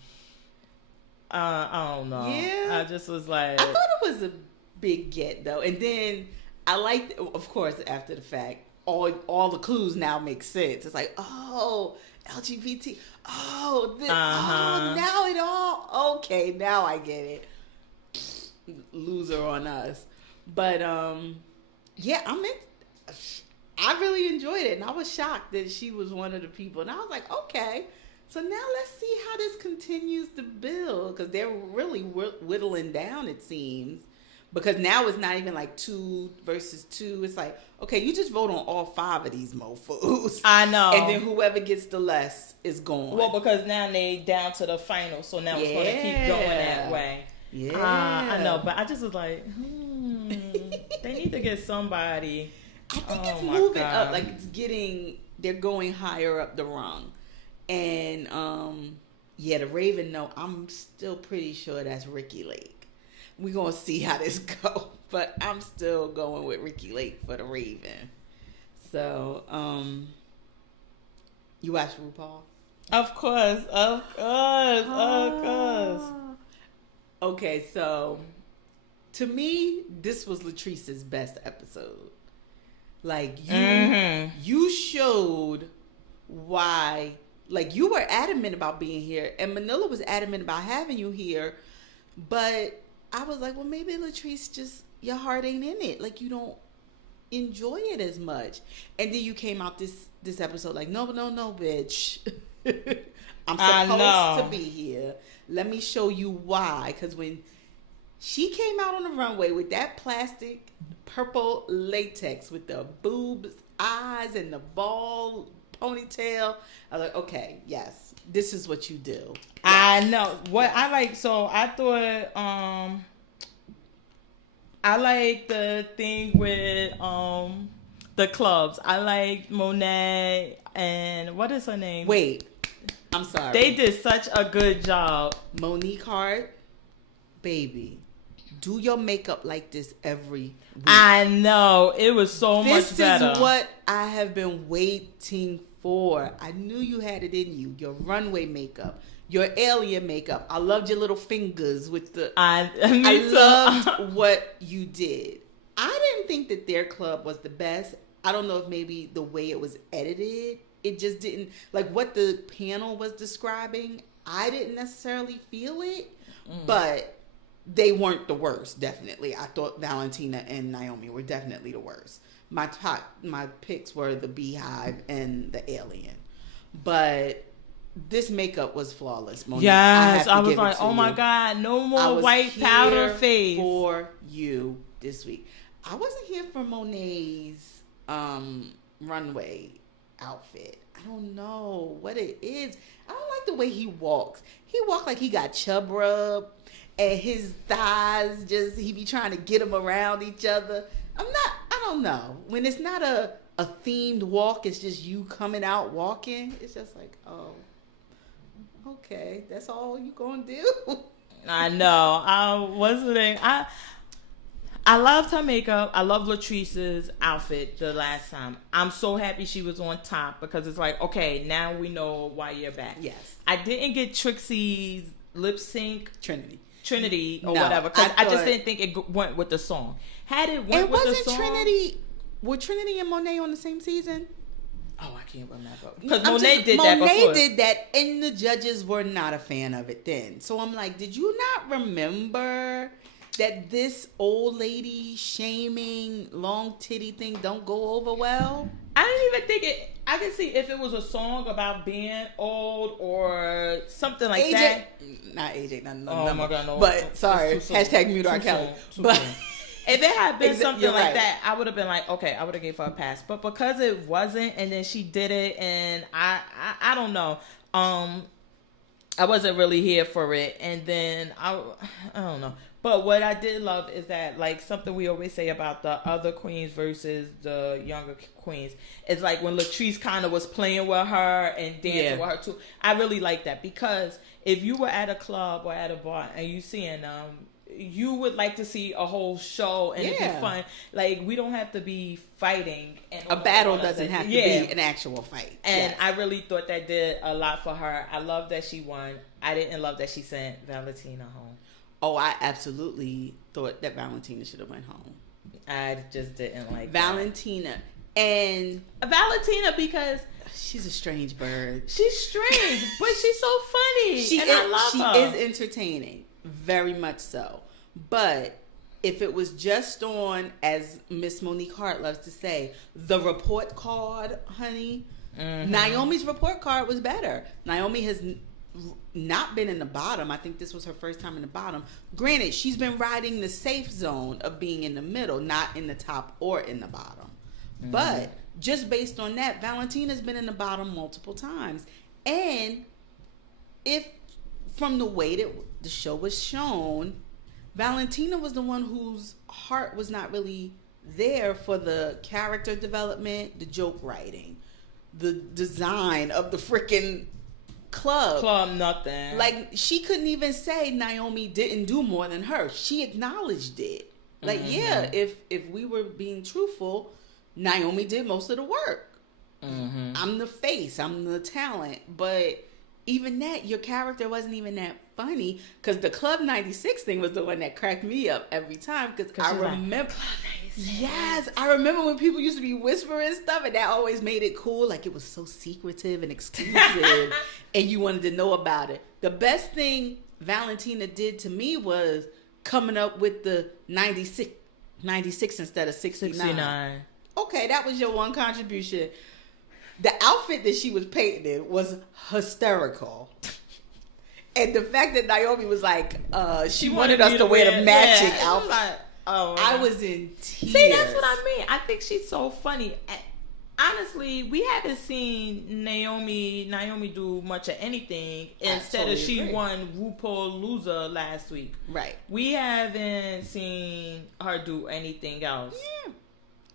I don't know. Yeah. I just was like, I thought it was a big get though. And then I liked, of course, after the fact, all the clues now make sense. It's like, oh, LGBT. Oh, now it all. Okay, now I get it. Loser on us. But I really enjoyed it, and I was shocked that she was one of the people. And I was like, okay, so now let's see how this continues to build, because they're really whittling down, it seems. Because now it's not even like 2 versus 2. It's like, okay, you just vote on all 5 of these mofos. I know. And then whoever gets the less is gone. Well, because now they down to the final, so now it's going to keep going that way. Yeah. I know, but I just was like, they need to get somebody. I think it's moving up. Like they're going higher up the rung. And yeah, the Raven, no, I'm still pretty sure that's Ricky Lake. We're gonna see how this go, but I'm still going with Ricky Lake for the Raven. So, you watch RuPaul? Of course. Okay, so to me, this was Latrice's best episode. Like you showed why. Like, you were adamant about being here, and Manila was adamant about having you here, but I was like, well, maybe Latrice, just your heart ain't in it. Like, you don't enjoy it as much. And then you came out this episode like, no, bitch. I'm supposed to be here. Let me show you why. Because when she came out on the runway with that plastic purple latex with the boobs, eyes, and the ball ponytail, I was like, okay, yes, this is what you do. I know what I like. So I thought I like the thing with the clubs. I like Monet and what is her name? Wait, I'm sorry. They did such a good job. Monique Hart, baby, do your makeup like this every week. I know, it was so much better. This is what I have been waiting for. I knew you had it in you. Your runway makeup, your alien makeup. I loved your little fingers with the. I loved what you did. I didn't think that their club was the best. I don't know if maybe the way it was edited, it just didn't, like what the panel was describing, I didn't necessarily feel it, but they weren't the worst, definitely. I thought Valentina and Naomi were definitely the worst. My picks were the Beehive and the Alien. But this makeup was flawless, Monique. Yes, I was like, oh my God, no more white powder face. For you this week. I wasn't here for Monet's runway outfit. I don't know what it is. I don't like the way he walks. He walked like he got chub rub, and his thighs just, he be trying to get them around each other. I don't know. When it's not a themed walk, it's just you coming out walking. It's just like, oh, okay, that's all you gonna do? I know. I loved her makeup. I love Latrice's outfit the last time. I'm so happy she was on top because it's like, okay, now we know why you're back. Yes. I didn't get Trixie's lip sync. Trinity or no, whatever. Because I just didn't think it went with the song. Had it went with the song. Were Trinity and Monet on the same season? Oh, I can't remember. Because Monet did that before. Monet did that, and the judges were not a fan of it then. So I'm like, did you not remember that this old lady shaming long titty thing don't go over well? I didn't even think it. I can see if it was a song about being old or something like that. Not AJ, no. Oh my God, no. But sorry, hashtag mute R. Kelly. But if it had been something like that, I would have been like, okay, I would have gave her a pass. But because it wasn't, and then she did it, and I don't know. I wasn't really here for it, and then I don't know. But what I did love is that, like, something we always say about the other queens versus the younger queens is like when Latrice kind of was playing with her and dancing with her too. I really like that because if you were at a club or at a bar and you seeing you would like to see a whole show and it'd be fun. Like, we don't have to be fighting. And a battle doesn't have to be an actual fight. And I really thought that did a lot for her. I love that she won. I didn't love that she sent Valentina home. Oh, I absolutely thought that Valentina should have went home. I just didn't like Valentina. And Valentina, because she's a strange bird. She's strange, but she's so funny. I love her. She is entertaining. Very much so. But if it was just on, as Miss Monique Hart loves to say, the report card, honey, Naomi's report card was better. Naomi has not been in the bottom. I think this was her first time in the bottom. Granted, she's been riding the safe zone of being in the middle, not in the top or in the bottom. But just based on that, Valentina's been in the bottom multiple times. And if from the way that the show was shown, Valentina was the one whose heart was not really there for the character development, the joke writing, the design of the freaking club nothing. Like, she couldn't even say Naomi didn't do more than her. She acknowledged it. Like, yeah, if we were being truthful, Naomi did most of the work. I'm the face, I'm the talent, but even that, your character wasn't even that funny, because the Club 96 thing was the one that cracked me up every time, because I remember, yes, I remember when people used to be whispering stuff, and that always made it cool, like it was so secretive and exclusive, and you wanted to know about it. The best thing Valentina did to me was coming up with the 96 instead of 69. Okay, that was your one contribution. The outfit that she was painting was hysterical. And the fact that Naomi was like, she wanted us to wear the matching outfit. Like, I was in tears. See, that's what I mean. I think she's so funny. Honestly, we haven't seen Naomi do much of anything instead of she won RuPaul Loser last week. Right. We haven't seen her do anything else. Yeah.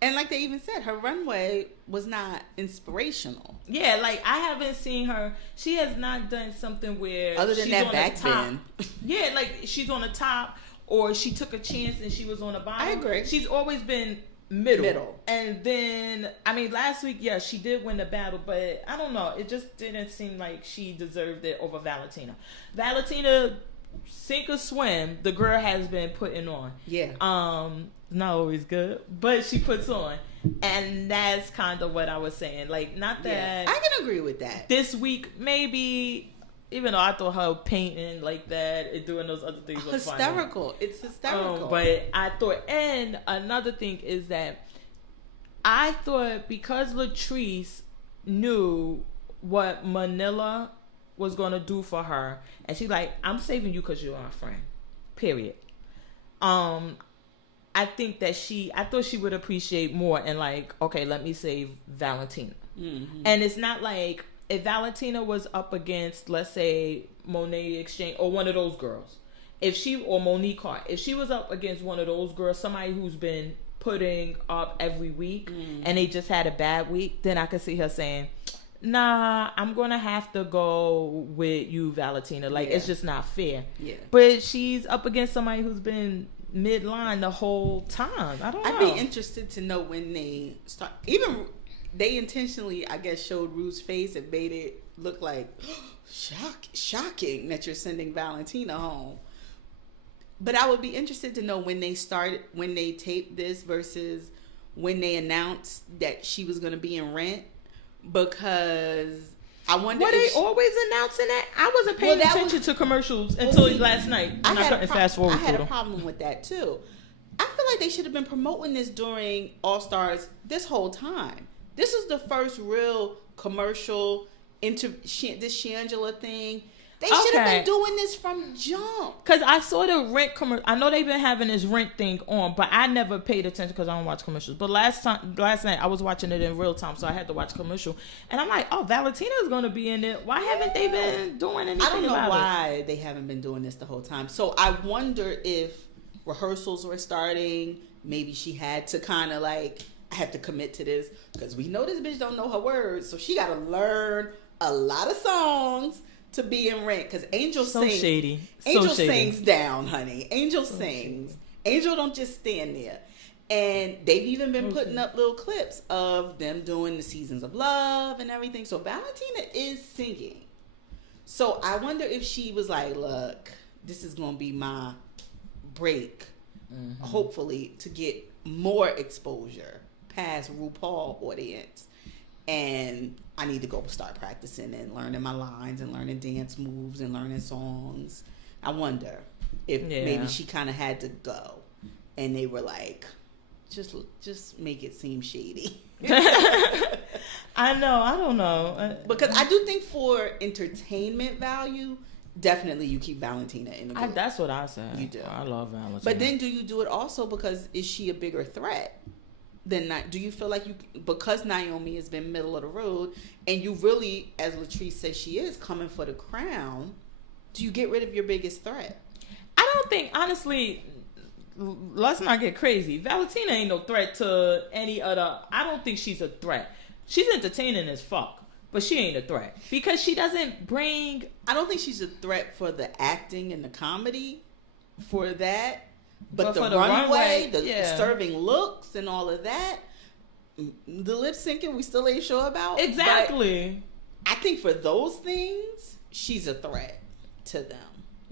And like they even said, her runway was not inspirational. Yeah, like I haven't seen her. She has not done something where other than she's that on back the top. then. Yeah, like she's on the top, or she took a chance and she was on the bottom. I agree. She's always been middle. And then, I mean, last week, yeah, she did win the battle, but I don't know. It just didn't seem like she deserved it over Valentina. Valentina, sink or swim, the girl has been putting on. Yeah. Not always good, but she puts on. And that's kind of what I was saying. Like, not that... Yeah, I can agree with that. This week, maybe... Even though I thought her painting like that and doing those other things was hysterical. Funny. It's hysterical. But I thought... And another thing is that I thought because Latrice knew what Manila was going to do for her, and she's like, I'm saving you because you're our friend. Period. I think that I thought she would appreciate more and like, okay, let me save Valentina. Mm-hmm. And it's not like if Valentina was up against, let's say, Monet Exchange or one of those girls, or Monique Hart, if she was up against one of those girls, somebody who's been putting up every week and they just had a bad week, then I could see her saying, nah, I'm going to have to go with you, Valentina. Like, it's just not fair. Yeah. But she's up against somebody who's been midline the whole time. I don't know. I'd be interested to know when they start. Even they intentionally, I guess, showed Rue's face and made it look like shocking that you're sending Valentina home. But I would be interested to know when they taped this versus when they announced that she was going to be in Rent, because I wonder. Were they always announcing that? I wasn't paying attention to commercials until last night. I couldn't fast forward. I had a problem with that too. I feel like they should have been promoting this during All Stars this whole time. This is the first real commercial into this Shangela thing. They should have been doing this from jump. Because I saw the Rent commercial. I know they've been having this Rent thing on, but I never paid attention because I don't watch commercials. But last night I was watching it in real time, so I had to watch commercial. And I'm like, oh, Valentina's going to be in it. Why haven't they been doing anything? I don't know why they haven't been doing this the whole time. So I wonder if rehearsals were starting. Maybe she had to kind of like, I have to commit to this because we know this bitch don't know her words. So she got to learn a lot of songs to be in Rent, because Angel sings. Shady. Angel sings down, honey. Angel sings. Shady. Angel don't just stand there. And they've even been putting up little clips of them doing the Seasons of Love and everything. So Valentina is singing. So I wonder if she was like, look, this is going to be my break, hopefully, to get more exposure past RuPaul audience. And I need to go start practicing and learning my lines and learning dance moves and learning songs. I wonder if maybe she kind of had to go, and they were like, just make it seem shady. I know. I don't know. Because I do think for entertainment value, definitely you keep Valentina in the group. That's what I said. You do. I love Valentina. But then do you do it also because is she a bigger threat? Do you feel like because Naomi has been middle of the road and you really, as Latrice says she is, coming for the crown, do you get rid of your biggest threat? I don't think, honestly, let's not get crazy. Valentina ain't no threat to any other. I don't think she's a threat. She's entertaining as fuck. But she ain't a threat because she doesn't bring. I don't think she's a threat for the acting and the comedy, for that. But the runway, the serving looks and all of that, the lip syncing we still ain't sure about. Exactly. But I think for those things, she's a threat to them.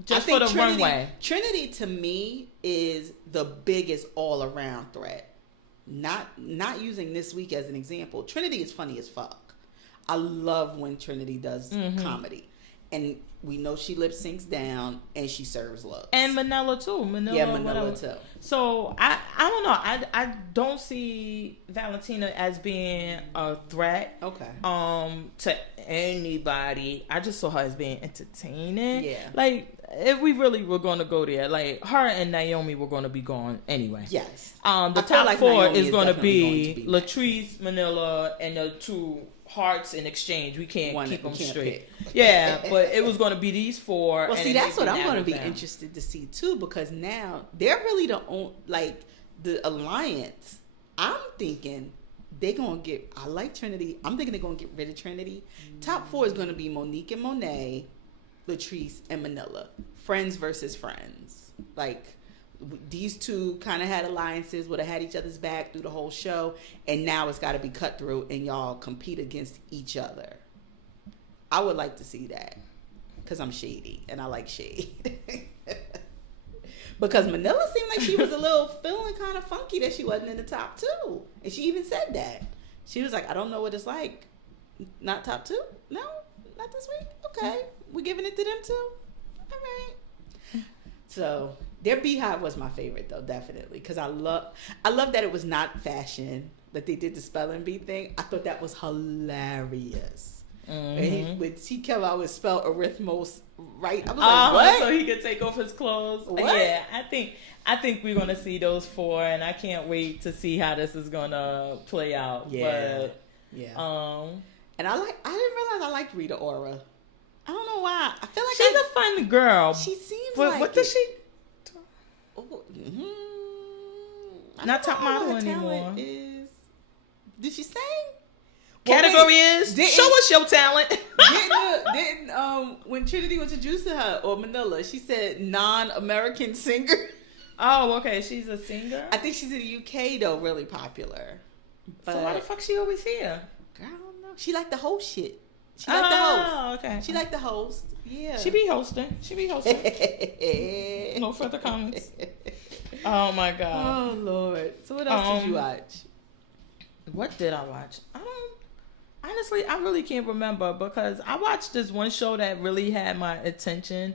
Just for the runway. Trinity to me is the biggest all around threat. Not using this week as an example. Trinity is funny as fuck. I love when Trinity does comedy. And we know she lip syncs down and she serves looks. And Manila too. Manila too. So I don't know. I don't see Valentina as being a threat. Okay. To anybody. I just saw her as being entertaining. Yeah. Like if we really were going to go there, like her and Naomi were going to be gone anyway. Yes. The top four is going to be Latrice, Manila, and the two hearts in exchange. We can't keep them straight. Yeah, but it was going to be these four. Well, see, that's what I'm going to be interested to see too, because now they're really the alliance. I'm thinking they're going to get. I like Trinity. I'm thinking they're going to get rid of Trinity. Top four is going to be Monique and Monet, Latrice and Manila. Friends versus friends. Like, these two kind of had alliances, would have had each other's back through the whole show, and now it's got to be cut through and y'all compete against each other. I would like to see that because I'm shady and I like shade. Because Manila seemed like she was a little feeling kind of funky that she wasn't in the top two, and she even said that. She was like, I don't know what it's like. Not top two? No, not this week. Okay, we're giving it to them too. All right. So their Beehive was my favorite though, definitely, because I love that it was not fashion, that they did the spelling bee thing. I thought that was hilarious. When he came out with spell arithmos right, I was like, what? So he could take off his clothes. What? Yeah, I think we're gonna see those four, and I can't wait to see how this is gonna play out. Yeah, but, yeah. And I didn't realize I liked Rita Ora. I don't know why. I feel like she's a fun girl. She seems but like. What does she? Not top model anymore. Did she sing? Category is show us your talent. Didn't when Trinity was introduced to her, or Manila, she said non-American singer. Oh, okay. She's a singer. I think she's in the UK though, really popular. But so why the fuck she always here? Girl, I don't know. She like the host shit. She like the host. Oh, okay. She like the host. Yeah. She be hosting. No further comments. Oh my god. Oh Lord. So what else did you watch? What did I watch? Honestly, I really can't remember, because I watched this one show that really had my attention.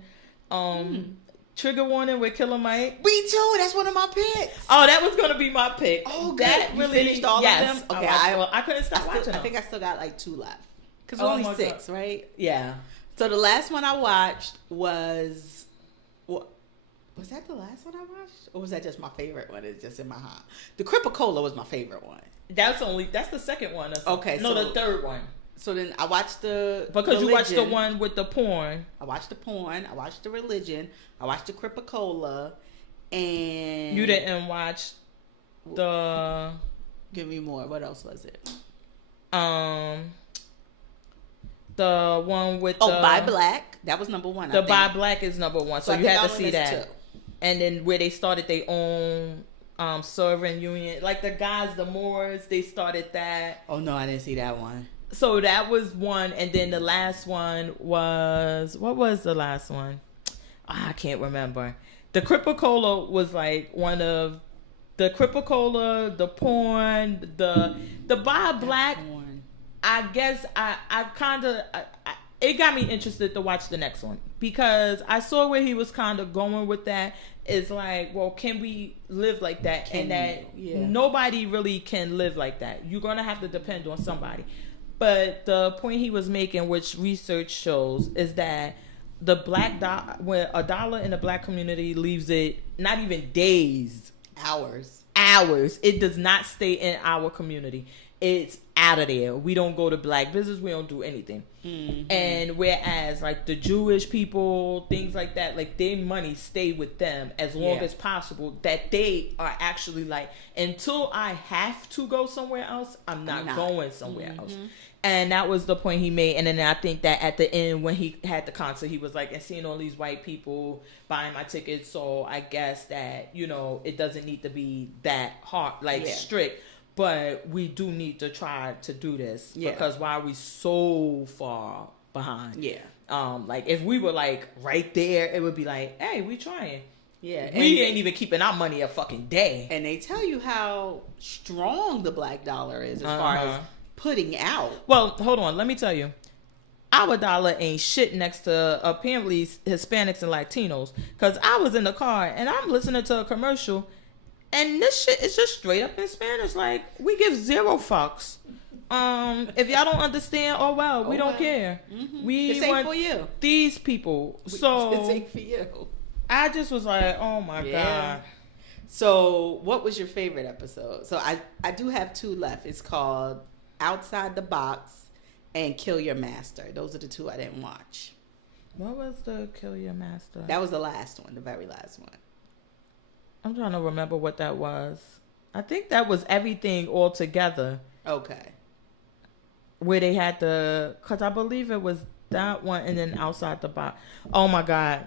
Trigger Warning with Killer Mike. Me too. That's one of my picks. Oh, that was gonna be my pick. Oh, that good. really You finished all of them. Okay, I couldn't stop watching them. I think I still got like 2 left. Because only 6, God. right? Yeah. So the last one I watched was that the last one I watched? Or was that just my favorite one? It's just in my heart. The Cripicola was my favorite one. That's the second one. Okay. No, the third one. So then I watched the Because religion. you watched the one with the porn. I watched the porn. I watched the religion. I watched the Cripicola. And you didn't watch the... Give me more. What else was it? The one with Buy Black. That was number 1. The Buy Black is number 1. So you had to see that. 2. And then where they started their own serving union, like the guys, the Moors, they started that. Oh no, I didn't see that one. So that was one, and then the last one was, what was the last one? I can't remember. The Cripicola was like one of the Cripicola, the porn, the Buy Black. I guess I kind of it got me interested to watch the next one, because I saw where he was kind of going with that. It's like, well, can we live like that? Nobody really can live like that. You're gonna have to depend on somebody. But the point he was making, which research shows, is that the when a dollar in the black community leaves it, not even days, hours, it does not stay in our community. It's out of there. We don't go to black business. We don't do anything. Mm-hmm. And whereas like the Jewish people, things like that, like their money stay with them as long as possible, that they are actually like, until I have to go somewhere else, I'm not going somewhere else. And that was the point he made. And then I think that at the end, when he had the concert, he was like, and seeing all these white people buying my tickets, so I guess that, you know, it doesn't need to be that hard, like strict, but we do need to try to do this because why are we so far behind? Yeah. Like if we were like right there, it would be like, hey, we trying. Yeah. We ain't even keeping our money a fucking day. And they tell you how strong the black dollar is as far as putting out. Well, hold on. Let me tell you. Our dollar ain't shit next to apparently Hispanics and Latinos. Because I was in the car and I'm listening to a commercial and this shit is just straight up in Spanish. Like, we give zero fucks. If y'all don't understand, oh well, we don't care. Mm-hmm. We want for you. These people. So it's ain't for you. I just was like, oh my God. So what was your favorite episode? So I do have 2 left. It's called Outside the Box and Kill Your Master. Those are the 2 I didn't watch. What was the Kill Your Master? That was the last one, the very last one. I'm trying to remember what that was. I think that was Everything All Together. Okay. Where they had because I believe it was that one and then Outside the Box. Oh my God.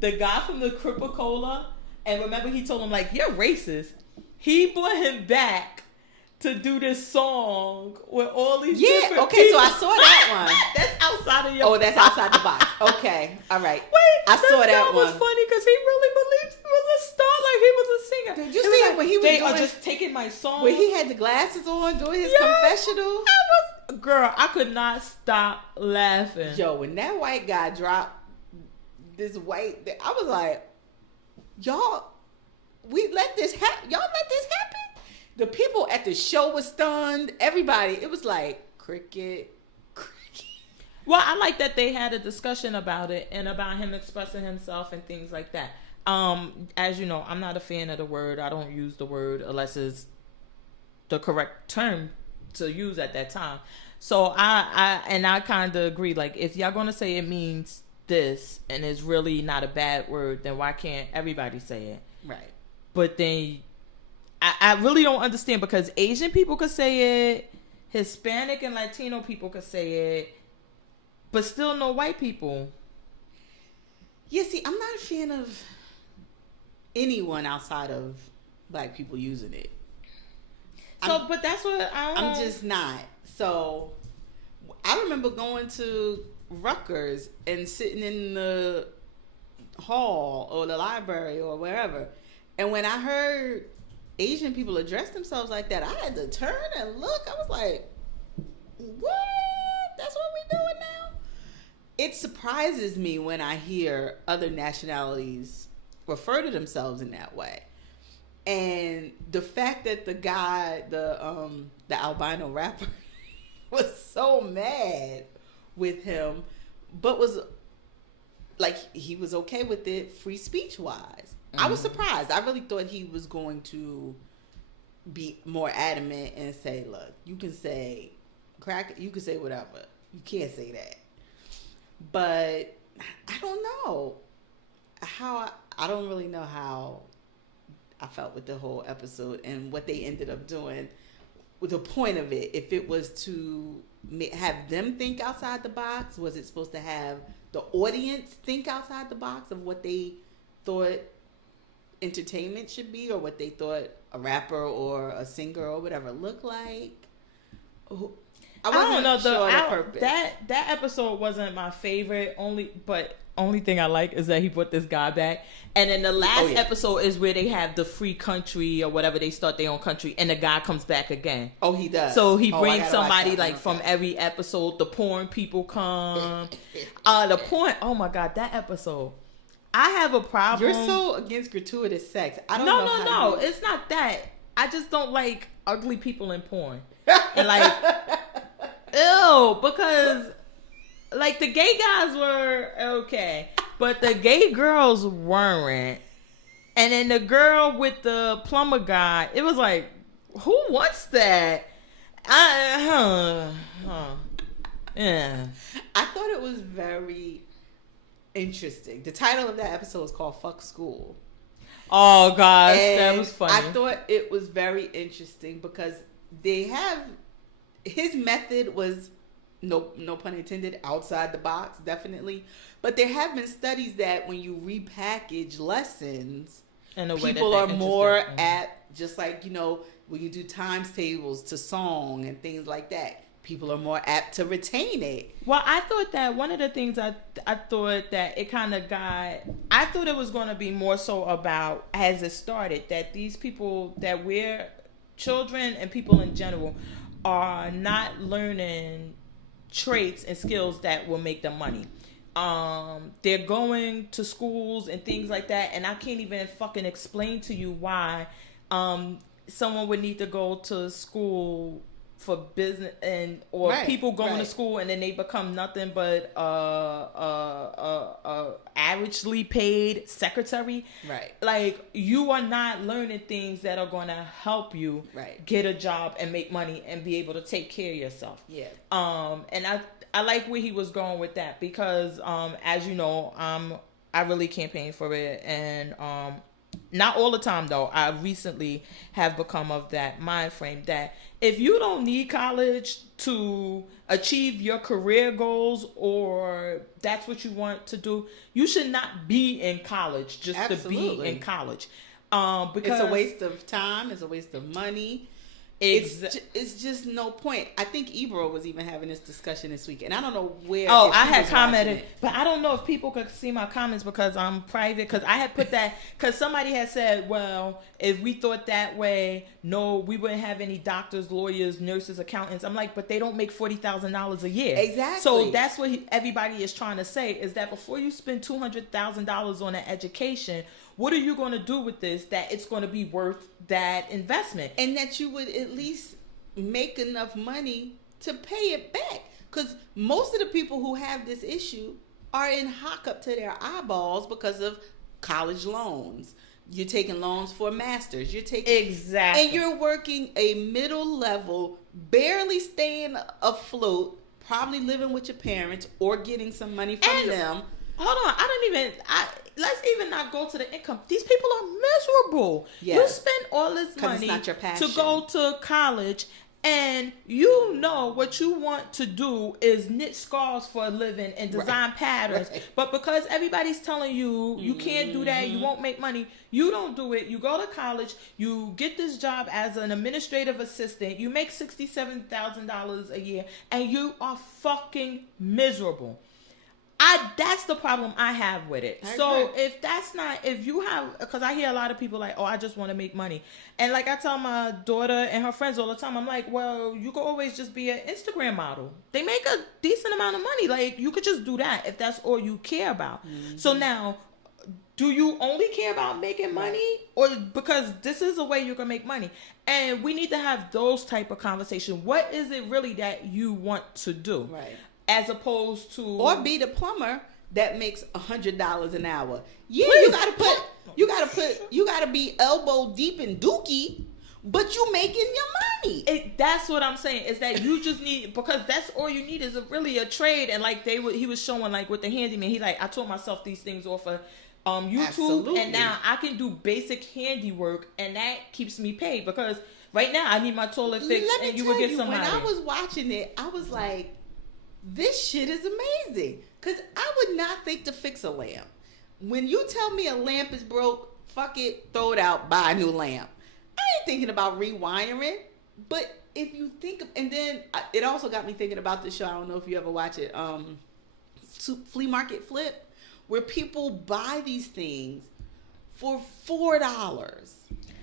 The guy from the Cripple Cola, and remember he told him like, you're racist. He brought him back to do this song with all these different people. So I saw that one. That's outside of your box. That's outside the box. Okay. All right. Wait, I saw that one. Was funny because he really believed he was a star, like he was a singer. Did you see when he was they are just taking my song? When he had the glasses on doing his confessional? Girl, I could not stop laughing. Yo, when that white guy dropped this white, I was like, y'all, y'all let this happen? The people at the show was stunned. Everybody, it was like cricket. Well, I like that they had a discussion about it and about him expressing himself and things like that. As you know, I'm not a fan of the word. I don't use the word unless it's the correct term to use at that time. So I kind of agree. Like, if y'all gonna say it means this and it's really not a bad word, then why can't everybody say it? Right. But then I really don't understand, because Asian people could say it, Hispanic and Latino people could say it, but still no white people. Yeah, see, I'm not a fan of anyone outside of black people using it. But that's what I'm just not. So I remember going to Rutgers and sitting in the hall or the library or wherever, and when I heard Asian people address themselves like that, I had to turn and look. I was like, what? That's what we doing now? It surprises me when I hear other nationalities refer to themselves in that way. And the fact that the guy, the albino rapper, was so mad with him, but was like, he was okay with it free speech wise. I was surprised. I really thought he was going to be more adamant and say, look, you can say crack, you can say whatever. You can't say that. But I don't know I don't really know how I felt with the whole episode and what they ended up doing with the point of it. If it was to have them think outside the box, was it supposed to have the audience think outside the box of what they thought entertainment should be, or what they thought a rapper or a singer or whatever looked like? I don't know. The purpose. That episode wasn't my favorite. Only thing I like is that he brought this guy back, and then the last episode is where they have the free country or whatever. They start their own country, and the guy comes back again. Oh, he does. So he brings somebody like from every episode. The porn people come. The porn. Oh my God, that episode. I have a problem. You're so against gratuitous sex. I don't know. No. It's not that. I just don't like ugly people in porn. And like, ew, because like the gay guys were okay, but the gay girls weren't. And then the girl with the plumber guy, it was like, who wants that? Yeah. I thought it was very interesting. The title of that episode is called Fuck School. Oh gosh, that was funny. I thought it was very interesting because they have his method was, no pun intended, outside the box, definitely. But there have been studies that when you repackage lessons, people are more apt, just like, you know, when you do times tables to song and things like that, people are more apt to retain it. Well, I thought that one of the things I thought that it kind of got, I thought it was going to be more so about, as it started, that these people that we're children and people in general are not learning traits and skills that will make them money. They're going to schools and things like that, and I can't even fucking explain to you why someone would need to go to school for business or people going to school and then they become nothing but averagely paid secretary. Right. Like, you are not learning things that are going to help you get a job and make money and be able to take care of yourself. Yeah. And I like where he was going with that because as you know, I really campaign for it, and not all the time though. I recently have become of that mind frame that if you don't need college to achieve your career goals or that's what you want to do, you should not be in college just to be in college. Because it's a waste of time. It's a waste of money. It's just no point. I think Ebro was even having this discussion this week, and I don't know where. Oh, I had commented, but I don't know if people could see my comments because I'm private. Because I had put that because somebody had said, "Well, if we thought that way, no, we wouldn't have any doctors, lawyers, nurses, accountants." I'm like, but they don't make $40,000 a year. Exactly. So that's what everybody is trying to say is that before you spend $200,000 on an education, what are you going to do with this that it's going to be worth that investment? And that you would at least make enough money to pay it back. Because most of the people who have this issue are in hock up to their eyeballs because of college loans. You're taking loans for a master's. You're taking exactly, and you're working a middle level, barely staying afloat, probably living with your parents or getting some money from them. Hold on, let's even not go to the income. These people are miserable. Yes. You spend all this money to go to college, and you know what you want to do is knit scarves for a living and design patterns. Right. But because everybody's telling you you can't do that, you won't make money, you don't do it. You go to college, you get this job as an administrative assistant, you make $67,000 a year, and you are fucking miserable. That's the problem I have with it. So if you have, because I hear a lot of people like, oh, I just want to make money. And like I tell my daughter and her friends all the time, I'm like, well, you could always just be an Instagram model. They make a decent amount of money. Like, you could just do that if that's all you care about. Mm-hmm. So now, do you only care about making money? Or because this is a way you can make money? And we need to have those type of conversations. What is it really that you want to do? Right. As opposed to, or be the plumber that makes $100 an hour. Yeah, you gotta be elbow deep in dookie, but you making your money. That's what I'm saying. Is that you just need, because that's all you need is really a trade. And like he was showing like with the handyman, he like, I taught myself these things off of YouTube. Absolutely. And now I can do basic handiwork, and that keeps me paid because right now I need my toilet fixed, and you would get somebody. When I was watching it, I was like, this shit is amazing. Because I would not think to fix a lamp. When you tell me a lamp is broke, fuck it, throw it out, buy a new lamp. I ain't thinking about rewiring. But if you think of, and then it also got me thinking about this show. I don't know if you ever watch it, Flea Market Flip, where people buy these things for $4.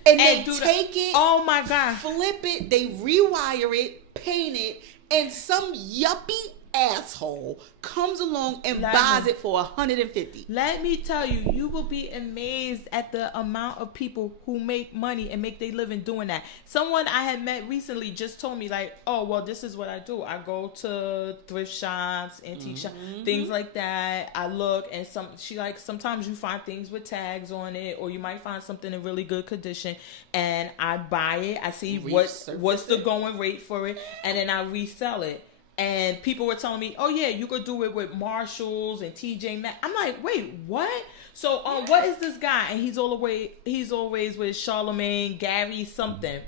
And they take it, oh my God, flip it, they rewire it, paint it, and some yuppie asshole comes along and buys it for $150. Let me tell you, you will be amazed at the amount of people who make money and make their living doing that. Someone I had met recently just told me like, oh, well, this is what I do. I go to thrift shops, antique shops, things like that. I look, and sometimes you find things with tags on it, or you might find something in really good condition, and I buy it. I see what's the going rate for it, and then I resell it. And people were telling me, oh, yeah, you could do it with Marshalls and TJ Maxx. I'm like, wait, what? So what is this guy? And he's always with Charlemagne, Gary something.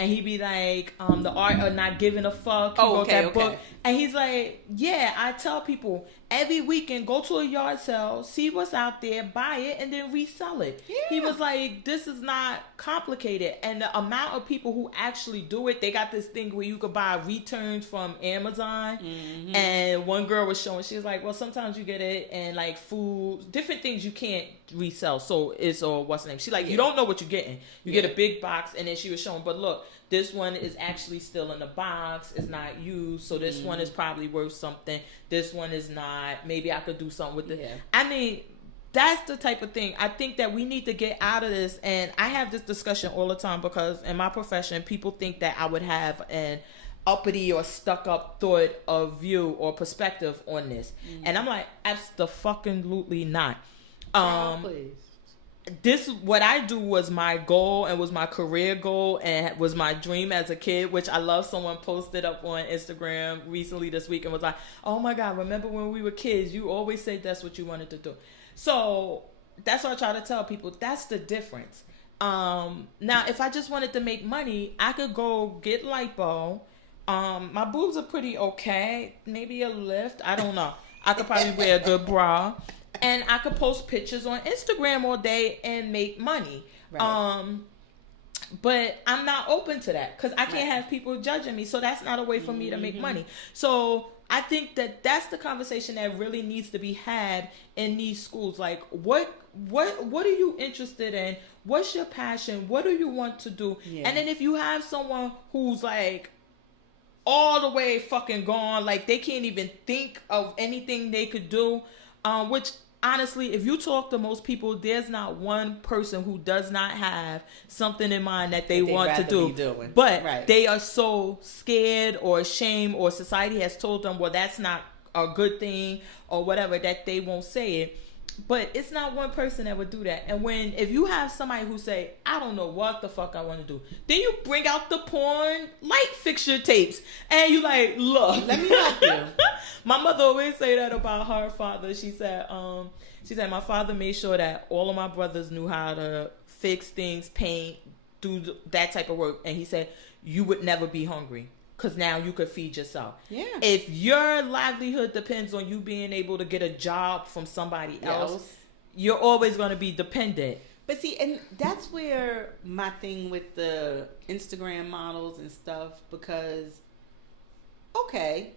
and he be like, the art of not giving a fuck. He wrote that book. And he's like, yeah, I tell people every weekend, go to a yard sale, see what's out there, buy it, and then resell it. Yeah. He was like, this is not complicated. And the amount of people who actually do it, they got this thing where you could buy returns from Amazon. Mm-hmm. And one girl was showing, she was like, well, sometimes you get it and like food, different things you can't resell. So it's, or what's the name? She's like, you don't know what you're getting. You get a big box, and then she was showing, but look, this one is actually still in the box. It's not used. So this one is probably worth something. This one is not. Maybe I could do something with it. Yeah. I mean, that's the type of thing. I think that we need to get out of this. And I have this discussion all the time because in my profession, people think that I would have an uppity or stuck up thought of view or perspective on this. And I'm like, absolutely not. Please. This, what I do was my goal and was my career goal and was my dream as a kid, which I love. Someone posted up on Instagram recently this week and was like, oh my God, remember when we were kids, you always said that's what you wanted to do. So that's what I try to tell people. That's the difference. Now, if I just wanted to make money, I could go get lipo. My boobs are pretty okay. Maybe a lift. I don't know. I could probably wear a good bra. And I could post pictures on Instagram all day and make money. Right. But I'm not open to that because I can't have people judging me. So that's not a way for me to make money. So I think that that's the conversation that really needs to be had in these schools. Like, what are you interested in? What's your passion? What do you want to do? Yeah. And then if you have someone who's like all the way fucking gone, like they can't even think of anything they could do, which honestly, if you talk to most people, there's not one person who does not have something in mind that they want to do. But they are so scared or ashamed, or society has told them, well, that's not a good thing or whatever, that they won't say it. But it's not one person that would do that. And if you have somebody who say, I don't know what the fuck I want to do, then you bring out the porn light fixture tapes and you like, look, let me help you. My mother always say that about her father. She said my father made sure that all of my brothers knew how to fix things, paint, do that type of work. And he said, you would never be hungry. Because now you could feed yourself. Yeah. If your livelihood depends on you being able to get a job from somebody else, you're always going to be dependent. But see, and that's where my thing with the Instagram models and stuff, because, okay,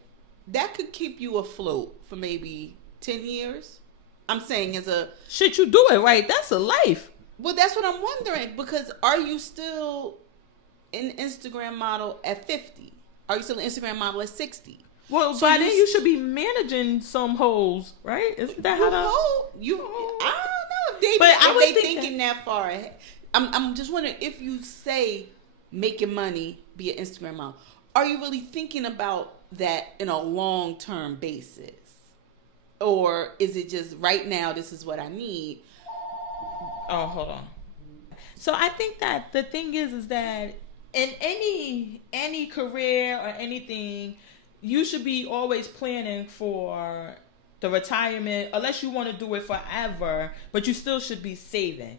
that could keep you afloat for maybe 10 years. I'm saying as a... Shit, you do it right. That's a life. Well, that's what I'm wondering. Because are you still an Instagram model at 50? Are you still an Instagram model at 60? Well, so by then you should be managing some hoes, right? Isn't that how that... I don't know if they thinking that far ahead. I'm just wondering, if you say making money, be an Instagram model, are you really thinking about that in a long-term basis? Or is it just right now, this is what I need? Oh, hold on. So I think that the thing is that in any career or anything, you should be always planning for the retirement, unless you want to do it forever, but you still should be saving.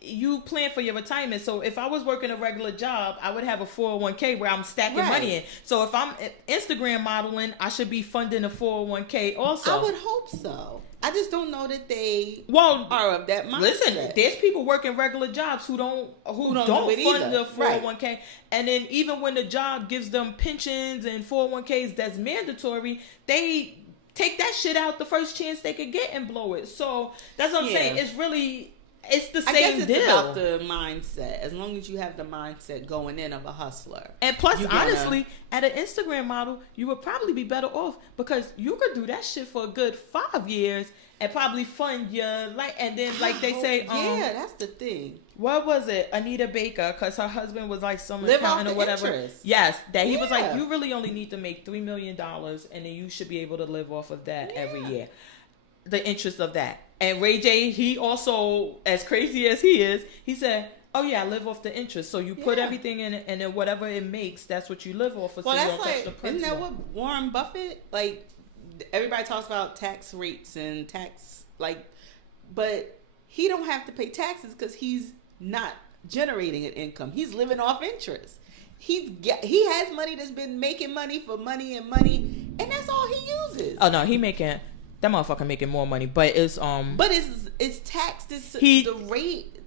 You plan for your retirement. So if I was working a regular job, I would have a 401k where I'm stacking money in. So if I'm Instagram modeling, I should be funding a 401k also. I would hope so. I just don't know that they are of that mindset. Listen, there's people working regular jobs who don't fund the 401k. Right. And then even when the job gives them pensions and 401ks that's mandatory, they take that shit out the first chance they could get and blow it. So that's what I'm saying. It's the same deal. I guess it's about the mindset. As long as you have the mindset going in of a hustler. And plus, honestly, at an Instagram model, you would probably be better off because you could do that shit for a good 5 years and probably fund your life. And then, like they say, yeah, that's the thing. What was it? Anita Baker, because her husband was like some accountant or whatever. Interest. Yes, that he was like, you really only need to make $3 million, and then you should be able to live off of that every year. The interest of that. And Ray J, he also, as crazy as he is, he said, oh yeah, I live off the interest. So you put everything in it, and then whatever it makes, that's what you live off of. Well, so that's like, isn't that what Warren Buffett, like, everybody talks about tax rates and tax, like, but he don't have to pay taxes because he's not generating an income. He's living off interest. He has money that's been making money for money, and that's all he uses. Oh no, that motherfucker making more money, but it's taxed. The rate.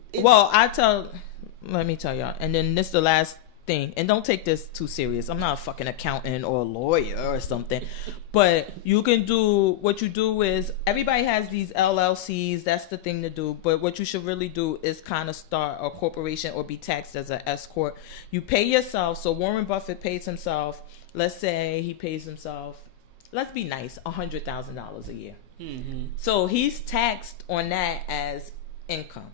Let me tell y'all, and then this is the last thing, and don't take this too serious. I'm not a fucking accountant or a lawyer or something, but what you do is, everybody has these LLCs. That's the thing to do. But what you should really do is kind of start a corporation or be taxed as an S corp. You pay yourself. So Warren Buffett pays himself. Let's say he pays himself, let's be nice, $100,000 a year. Mm-hmm. So he's taxed on that as income.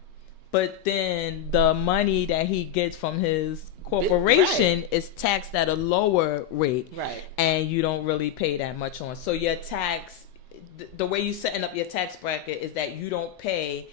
But then the money that he gets from his corporation is taxed at a lower rate. Right. And you don't really pay that much on. So your tax, the way you're setting up your tax bracket is that you don't pay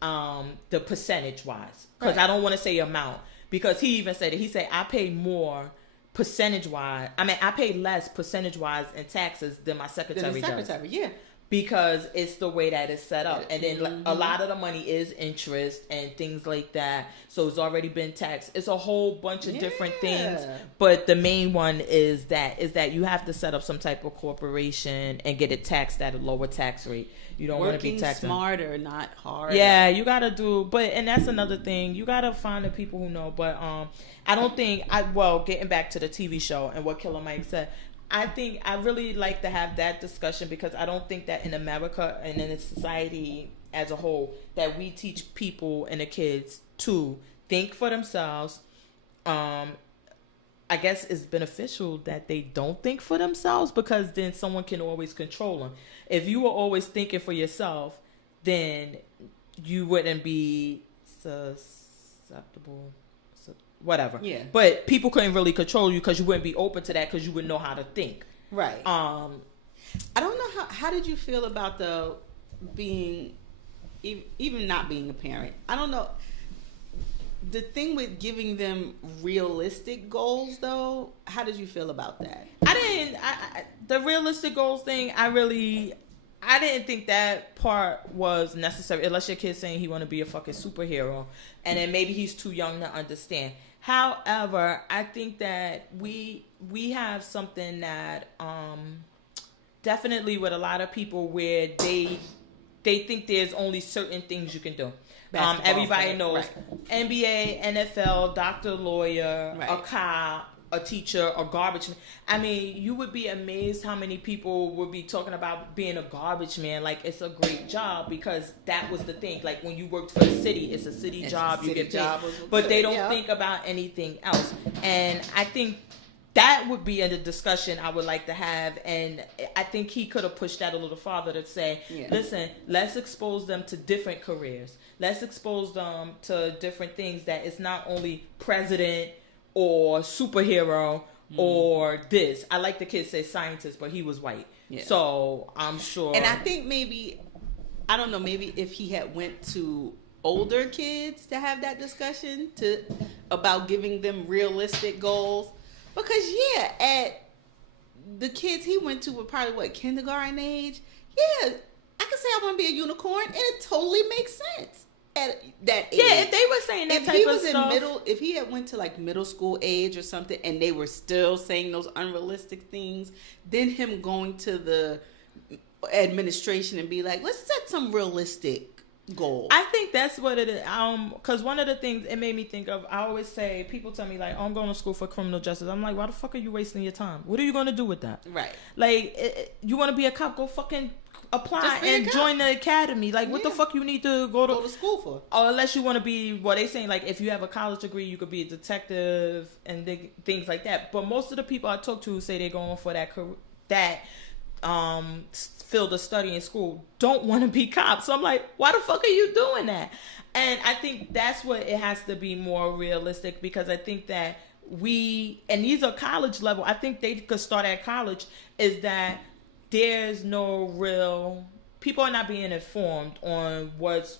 the percentage wise. Because I don't want to say amount. Because he even said it. He said, I pay more percentage wise. I pay less percentage wise in taxes than my secretary does. Yeah. Because it's the way that it's set up. And then a lot of the money is interest and things like that. So it's already been taxed. It's a whole bunch of different things. But the main one is that you have to set up some type of corporation and get it taxed at a lower tax rate. You don't want to be taxed smarter, not harder. Yeah, you got to do. And that's another thing. You got to find the people who know. But I don't think, getting back to the TV show and what Killer Mike said, I think I really like to have that discussion, because I don't think that in America and in society as a whole that we teach people and the kids to think for themselves. I guess it's beneficial that they don't think for themselves, because then someone can always control them. If you were always thinking for yourself, then you wouldn't be susceptible. Whatever. Yeah. But people couldn't really control you, because you wouldn't be open to that, because you wouldn't know how to think. Right. I don't know how did you feel about the being, even not being a parent? I don't know. The thing with giving them realistic goals, though, how did you feel about that? The realistic goals thing, I didn't think that part was necessary, unless your kid's saying he want to be a fucking superhero, and then maybe he's too young to understand. However, I think that we have something that definitely with a lot of people where they think there's only certain things you can do. Everybody knows NBA, NFL, doctor, lawyer, a cop, a teacher, a garbage man. You would be amazed how many people would be talking about being a garbage man like it's a great job, because that was the thing. Like when you worked for the city, it's a city job, you get paid. But they don't think about anything else. And I think that would be a discussion I would like to have. And I think he could have pushed that a little farther to say, listen, let's expose them to different careers. Let's expose them to different things, that it's not only president or superhero or this. I like the kid say scientist, but he was white. Yeah. So I'm sure. And I think maybe if he had went to older kids to have that discussion about giving them realistic goals. Because at the kids he went to were probably kindergarten age. Yeah, I could say I want to be a unicorn, and it totally makes sense. At that age. Yeah, if they were saying that type of stuff. If he had went to middle school age or something, and they were still saying those unrealistic things, then him going to the administration and be like, let's set some realistic goals. I think that's what it is. Because one of the things it made me think of, I always say, people tell me I'm going to school for criminal justice. I'm like, why the fuck are you wasting your time? What are you going to do with that? Right. You want to be a cop? Go fucking apply and join the academy. What the fuck you need to go to school for? Or unless you want to be, they saying, if you have a college degree, you could be a detective and things like that. But most of the people I talk to who say they're going for that field of study in school don't want to be cops. So I'm like, why the fuck are you doing that? And I think that's what it has to be more realistic, because I think that and these are college level, I think they could start at college, is that there's no real, people are not being informed on what's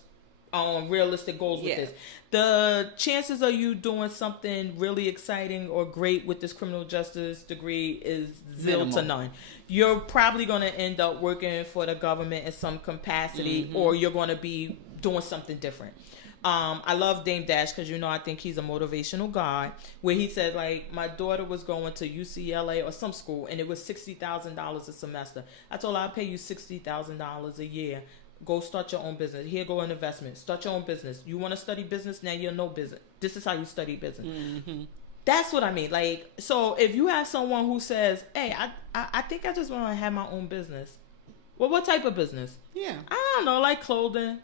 realistic goals with this. The chances of you doing something really exciting or great with this criminal justice degree is zero to none. You're probably going to end up working for the government in some capacity, or you're going to be doing something different. I love Dame Dash because, you know, I think he's a motivational guy, where he said, like, my daughter was going to UCLA or some school and it was $60,000 a semester. I told her, I'll pay you $60,000 a year. Go start your own business. Here go an investment. Start your own business. You want to study business? Now you know business. This is how you study business. Mm-hmm. That's what I mean. Like, so if you have someone who says, hey, I think I just want to have my own business. Well, what type of business? Yeah. I don't know, like clothing.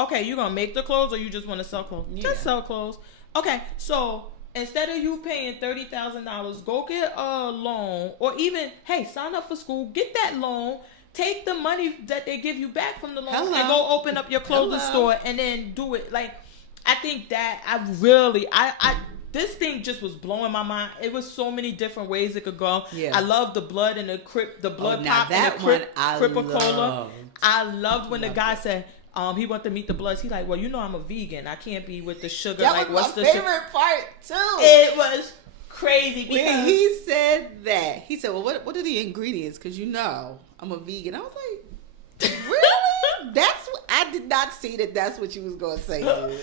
Okay, you going to make the clothes or you just want to sell clothes? Yeah. Just sell clothes. Okay, so instead of you paying $30,000, go get a loan, or even, hey, sign up for school, get that loan, take the money that they give you back from the loan and go open up your clothing store and then do it. Like, I think that I this thing just was blowing my mind. It was so many different ways it could go. Yeah. I love the blood and the blood pop and the Crip-A-Cola. I loved when the guy said, he wanted to meet the Bloods. He's like, well, you know, I'm a vegan. I can't be with the sugar. That like, was what's my the favorite part too. It was crazy because when he said that, he said, well, what are the ingredients? Because, you know, I'm a vegan. I was like, really? That's what I did not see that's what you was gonna say, dude.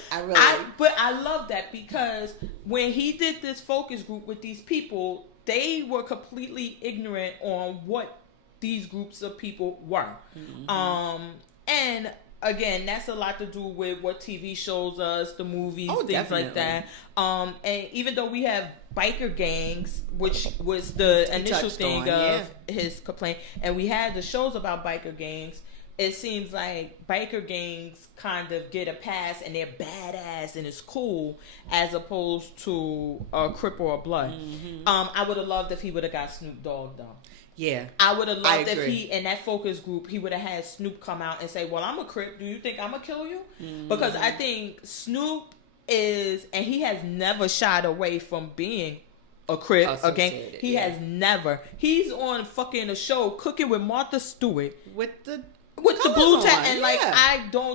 But I love that because when he did this focus group with these people, they were completely ignorant on what these groups of people were. Mm-hmm. And again, that's a lot to do with what TV shows us, the movies, things definitely. Like that. And even though we have biker gangs, which was the initial thing of his complaint, and we had the shows about biker gangs, it seems like biker gangs kind of get a pass and they're badass and it's cool as opposed to a Crip or a Blood. Mm-hmm. I would have loved if he would have got Snoop Dogg though. Yeah. I would have loved if he, in that focus group, he would have had Snoop come out and say, well, I'm a Crip. Do you think I'm going to kill you? Mm-hmm. Because I think Snoop is, and he has never shied away from being a Crip, a gang. He has never. He's on fucking a show cooking with Martha Stewart. With the blue tag. And like,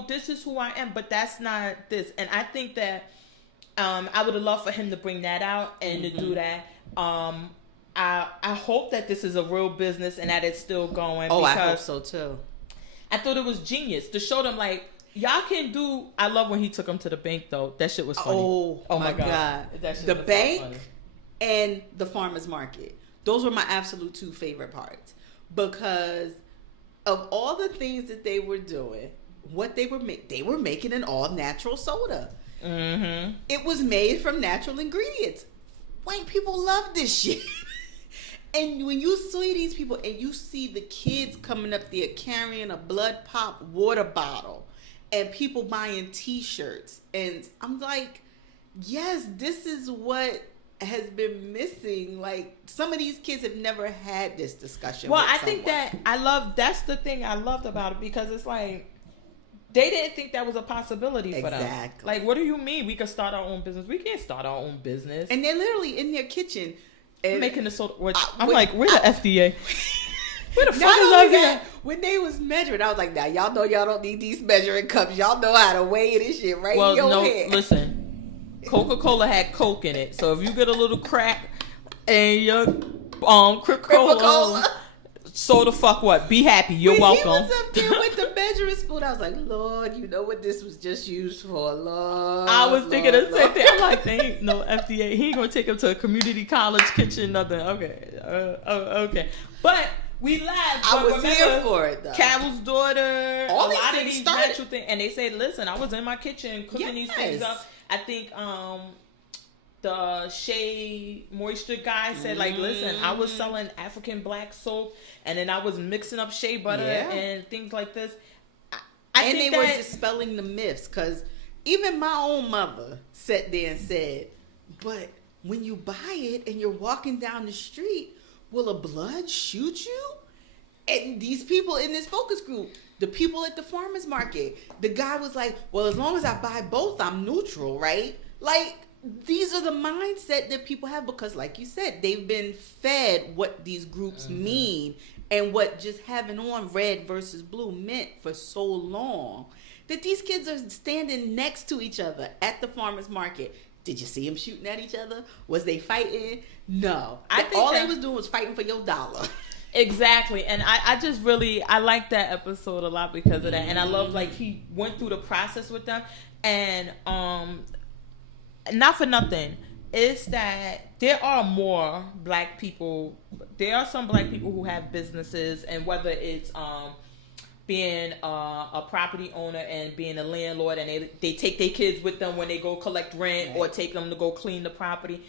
this is who I am, but that's not this. And I think that I would have loved for him to bring that out and to do that. I hope that this is a real business and that it's still going. Oh, I hope so too. I thought it was genius to show them like, y'all can do. I love when he took them to the bank though. That shit was funny. Oh my god. The bank and the farmer's market. Those were my absolute two favorite parts because of all the things that they were doing. What they were making an all natural soda. Mm-hmm. It was made from natural ingredients. White people love this shit. And when you see these people and you see the kids coming up there carrying a blood pop water bottle and people buying t-shirts, and I'm like, yes, this is what has been missing. Like, some of these kids have never had this discussion. Well, I think that's the thing I loved about it, because it's like, they didn't think that was a possibility for them. Exactly. Like, what do you mean we could start our own business? We can't start our own business. And they're literally in their kitchen making the soda. I'm like, where's the FDA? Where the fuck is that? When they was measuring, I was like, now y'all know y'all don't need these measuring cups. Y'all know how to weigh this shit in your head. Listen, Coca-Cola had Coke in it, so if you get a little crack and your Crip-A-Cola, so the fuck what? Be happy. You're welcome. He was up there with the measuring spoon. I was like, Lord, you know what this was just used for, Lord. I was thinking the same thing. I'm like, there ain't no FDA. He ain't gonna take him to a community college kitchen, nothing. Okay, okay. But we laughed. I was here for it, though. Carol's daughter, a lot of these natural things, and they say, listen, I was in my kitchen cooking these things up. I think the Shea Moisture guy said, like, listen, I was selling African black soap, and then I was mixing up shea butter and things like this. I think they were dispelling the myths, because even my own mother sat there and said, but when you buy it and you're walking down the street, will a blood shoot you? And these people in this focus group, the people at the farmer's market, the guy was like, well, as long as I buy both, I'm neutral, right? Like, these are the mindset that people have, because like you said, they've been fed what these groups mean and what just having on red versus blue meant for so long, that these kids are standing next to each other at the farmer's market. Did you see them shooting at each other? Was they fighting? No. I think all they was doing was fighting for your dollar. Exactly. And I just really, I like that episode a lot because of that. And I love, like, he went through the process with them. And not for nothing, it's that there are more black people. There are some black people who have businesses, and whether it's being a property owner and being a landlord, and they take their kids with them when they go collect rent, or take them to go clean the property.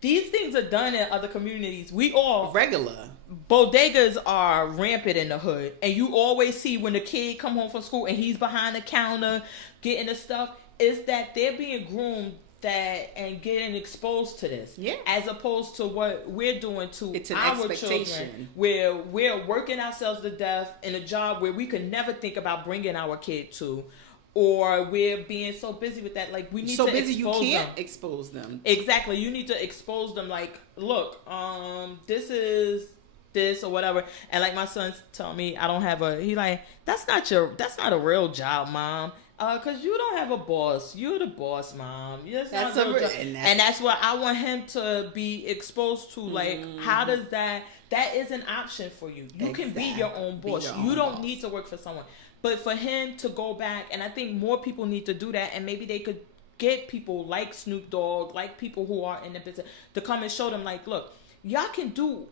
These things are done in other communities. We all regular. Bodegas are rampant in the hood, and you always see when the kid come home from school and he's behind the counter getting the stuff. Is that they're being groomed and getting exposed to this, as opposed to what we're doing to our children, where we're working ourselves to death in a job where we could never think about bringing our kid to. Or we're being so busy with that, like we need to expose them. You can't expose them. Exactly, you need to expose them. Like, look, this is this or whatever. And like my son's telling me, I don't have he like, that's not a real job, Mom. Cause you don't have a boss. You're the boss, Mom. That's not a real job. And that's what I want him to be exposed to. Like, how does that is an option for you. You can be your own boss. You don't need to work for someone. But for him to go back, and I think more people need to do that, and maybe they could get people like Snoop Dogg, like people who are in the business, to come and show them, like, look, y'all can do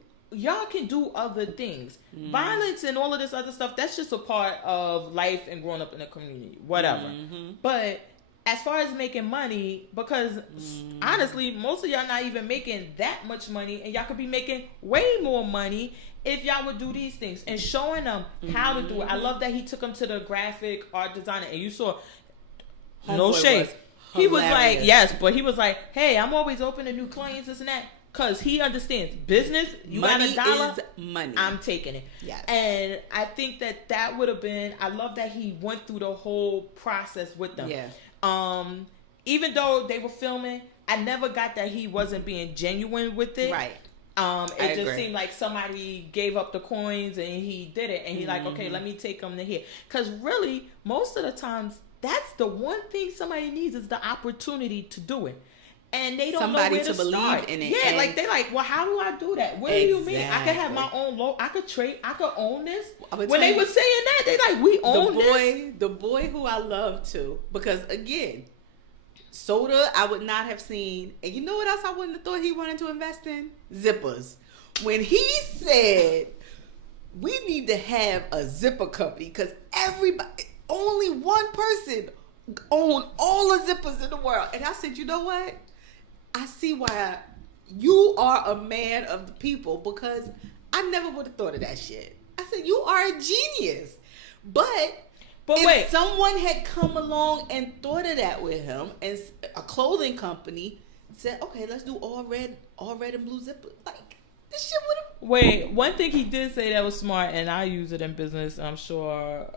other things. Violence and all of this other stuff, that's just a part of life and growing up in a community, whatever. But as far as making money, because honestly, most of y'all not even making that much money, and y'all could be making way more money if y'all would do these things and showing them how to do it. I love that he took them to the graphic art designer, and you saw no shade. He was like, yes, but he was like, hey, I'm always open to new clients, this and that. Because he understands business, you money got $1, is money. I'm taking it. Yes. And I think that would have been, I love that he went through the whole process with them. Yeah. Even though they were filming, I never got that he wasn't being genuine with it. Right. It just seemed like somebody gave up the coins and he did it. And he like, okay, let me take them to here. Because really, most of the times, that's the one thing somebody needs is the opportunity to do it. And they don't know where to believe start. In it. Yeah, like they're like, well, how do I do that? What do you mean? I could have my own I could trade. I could own this. When they were saying that, they like, we own this. The boy who I love too, because again, soda I would not have seen. And you know what else I wouldn't have thought he wanted to invest in? Zippers. When he said we need to have a zipper company because only one person own all the zippers in the world. And I said, you know what? I see why you are a man of the people, because I never would have thought of that shit. I said, you are a genius. But if someone had come along and thought of that with him, and a clothing company said, okay, let's do all red and blue zippers, like, this shit would have... Wait, one thing he did say that was smart, and I use it in business, I'm sure...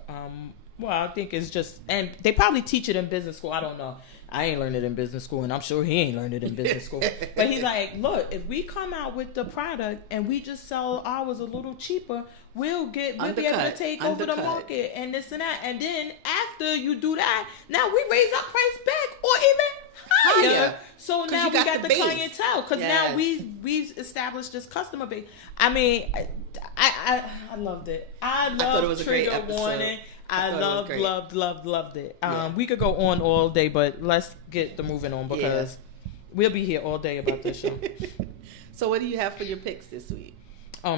well, I think it's just... And they probably teach it in business school, I don't know. I ain't learned it in business school, and I'm sure he ain't learned it in business school. But he's like, look, if we come out with the product and we just sell ours a little cheaper, we'll be able to take over the market and this and that. And then after you do that, now we raise our price back or even higher. So now we got the clientele, because now we've established this customer base. I mean, I loved it. I thought it was Trigger a great Warning. I loved it. We could go on all day, but let's get the moving on, because we'll be here all day about this show. So what do you have for your picks this week?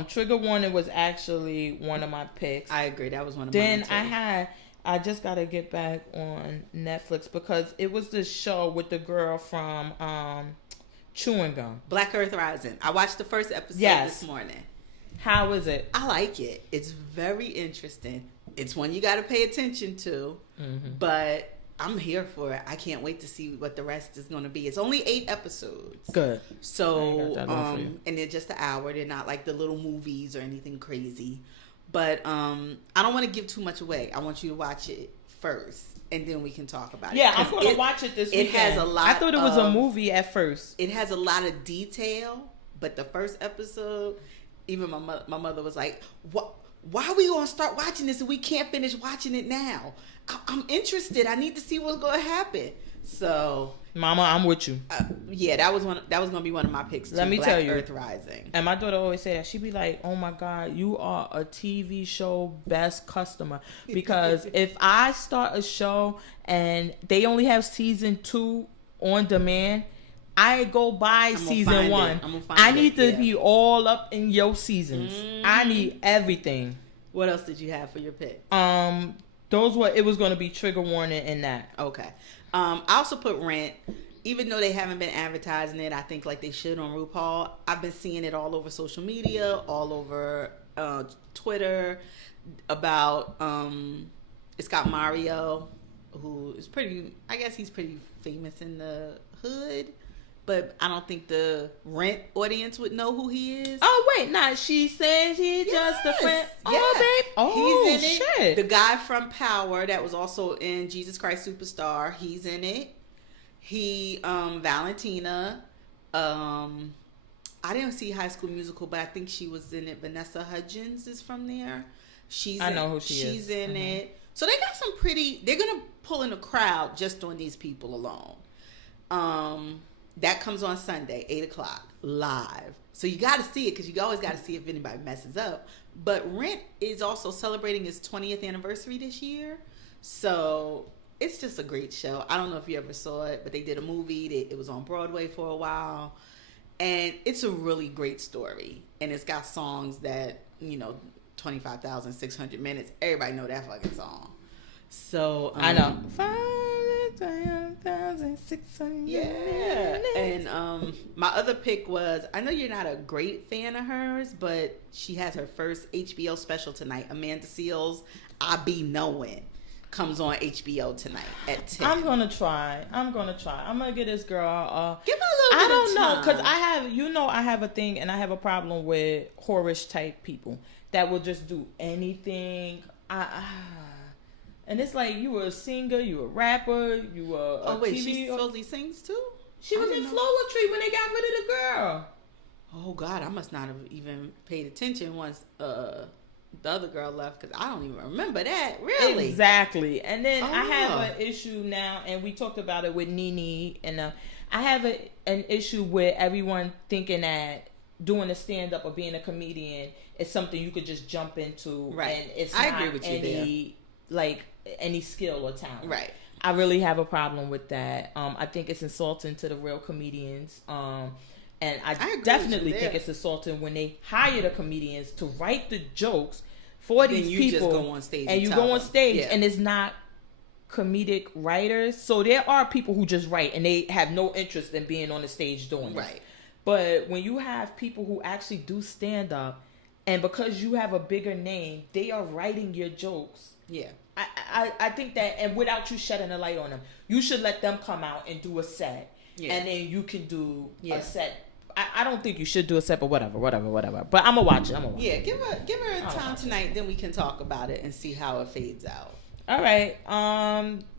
Trigger Warning was actually one of my picks. I agree. That was one of mine too. Then I just got to get back on Netflix, because it was this show with the girl from Chewing Gum. Black Earth Rising. I watched the first episode this morning. How is it? I like it. It's very interesting. It's one you got to pay attention to, but I'm here for it. I can't wait to see what the rest is going to be. It's only 8 episodes. Good. So, and they're just an hour. They're not like the little movies or anything crazy. But I don't want to give too much away. I want you to watch it first, and then we can talk about it. Yeah, I'm going to watch it this weekend. It has a lot. I thought it was a movie at first. It has a lot of detail, but the first episode, even my mother was like, "What? Why are we going to start watching this and we can't finish watching it now? I'm interested. I need to see what's going to happen." So Mama, I'm with you. Yeah, that was gonna be one of my picks too. Let me tell you, Earth Rising. And my daughter always say that. She be like, "Oh my God, you are a TV show best customer." Because if I start a show and they only have season 2 on demand, I go buy season 1. I need to be all up in your seasons. I need everything. What else did you have for your pick? It was going to be trigger warning in that. Okay. I also put Rent. Even though they haven't been advertising it, I think like they should on RuPaul. I've been seeing it all over social media, all over Twitter about it's got Mario, who is I guess he's pretty famous in the hood, but I don't think the Rent audience would know who he is. Oh wait, not she said he's just a friend. Yeah. Oh babe, oh he's in it. Shit. The guy from Power that was also in Jesus Christ Superstar, he's in it. He Valentina, I didn't see High School Musical, but I think she was in it. Vanessa Hudgens is from there. I know who she is. She's in it. So they got some they're gonna pull in a crowd just on these people alone. That comes on Sunday, 8:00 live. So you got to see it because you always got to see if anybody messes up. But Rent is also celebrating its 20th anniversary this year. So it's just a great show. I don't know if you ever saw it, but they did a movie. It was on Broadway for a while. And it's a really great story. And it's got songs that, 25,600 minutes. Everybody know that fucking song. So I know. 5,600 minutes. And my other pick was, I know you're not a great fan of hers, but she has her first HBO special tonight. Amanda Seales, I Be Knowing, comes on HBO tonight at 10. I'm gonna try. I'm gonna get this girl. Give her a little bit of time. I don't know, because I have a thing, and I have a problem with whorish type people that will just do anything. And it's like, you were a singer, you were a rapper, you were a TV. She supposedly sings too? She was in Flowetry when they got rid of the girl. Oh God, I must not have even paid attention once the other girl left, because I don't even remember that. Really? Exactly. And then I have an issue now, and we talked about it with Nene, and I have an issue with everyone thinking that doing a stand-up or being a comedian is something you could just jump into. Right. And it's I not agree with you any skill or talent. Right. I really have a problem with that. I think it's insulting to the real comedians. And I definitely think it's assaulting when they hire the comedians to write the jokes for these people. Just go on stage and you go on stage, and it's not comedic writers. So there are people who just write and they have no interest in being on the stage doing this. Right. But when you have people who actually do stand up, and because you have a bigger name, they are writing your jokes. Yeah. I think that, and without you shedding a light on them, you should let them come out and do a set. Yeah. And then you can do a set. I don't think you should do a set, but whatever. But I'm going to watch it. Yeah, give her time tonight, then we can talk about it and see how it fades out. All right.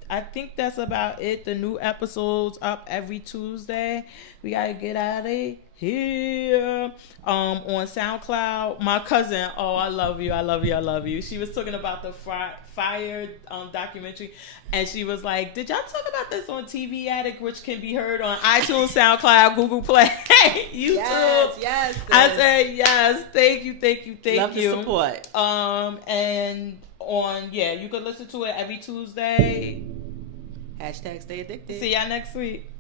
I think that's about it. The new episodes up every Tuesday. We got to get out of here. On SoundCloud, my cousin, I love you. She was talking about the fire documentary, and she was like, did y'all talk about this on TV Addict, which can be heard on iTunes, SoundCloud, Google Play, YouTube? Yes. I said yes. Thank you. Love the support. And you can listen to it every Tuesday. #Stay Addicted. See y'all next week.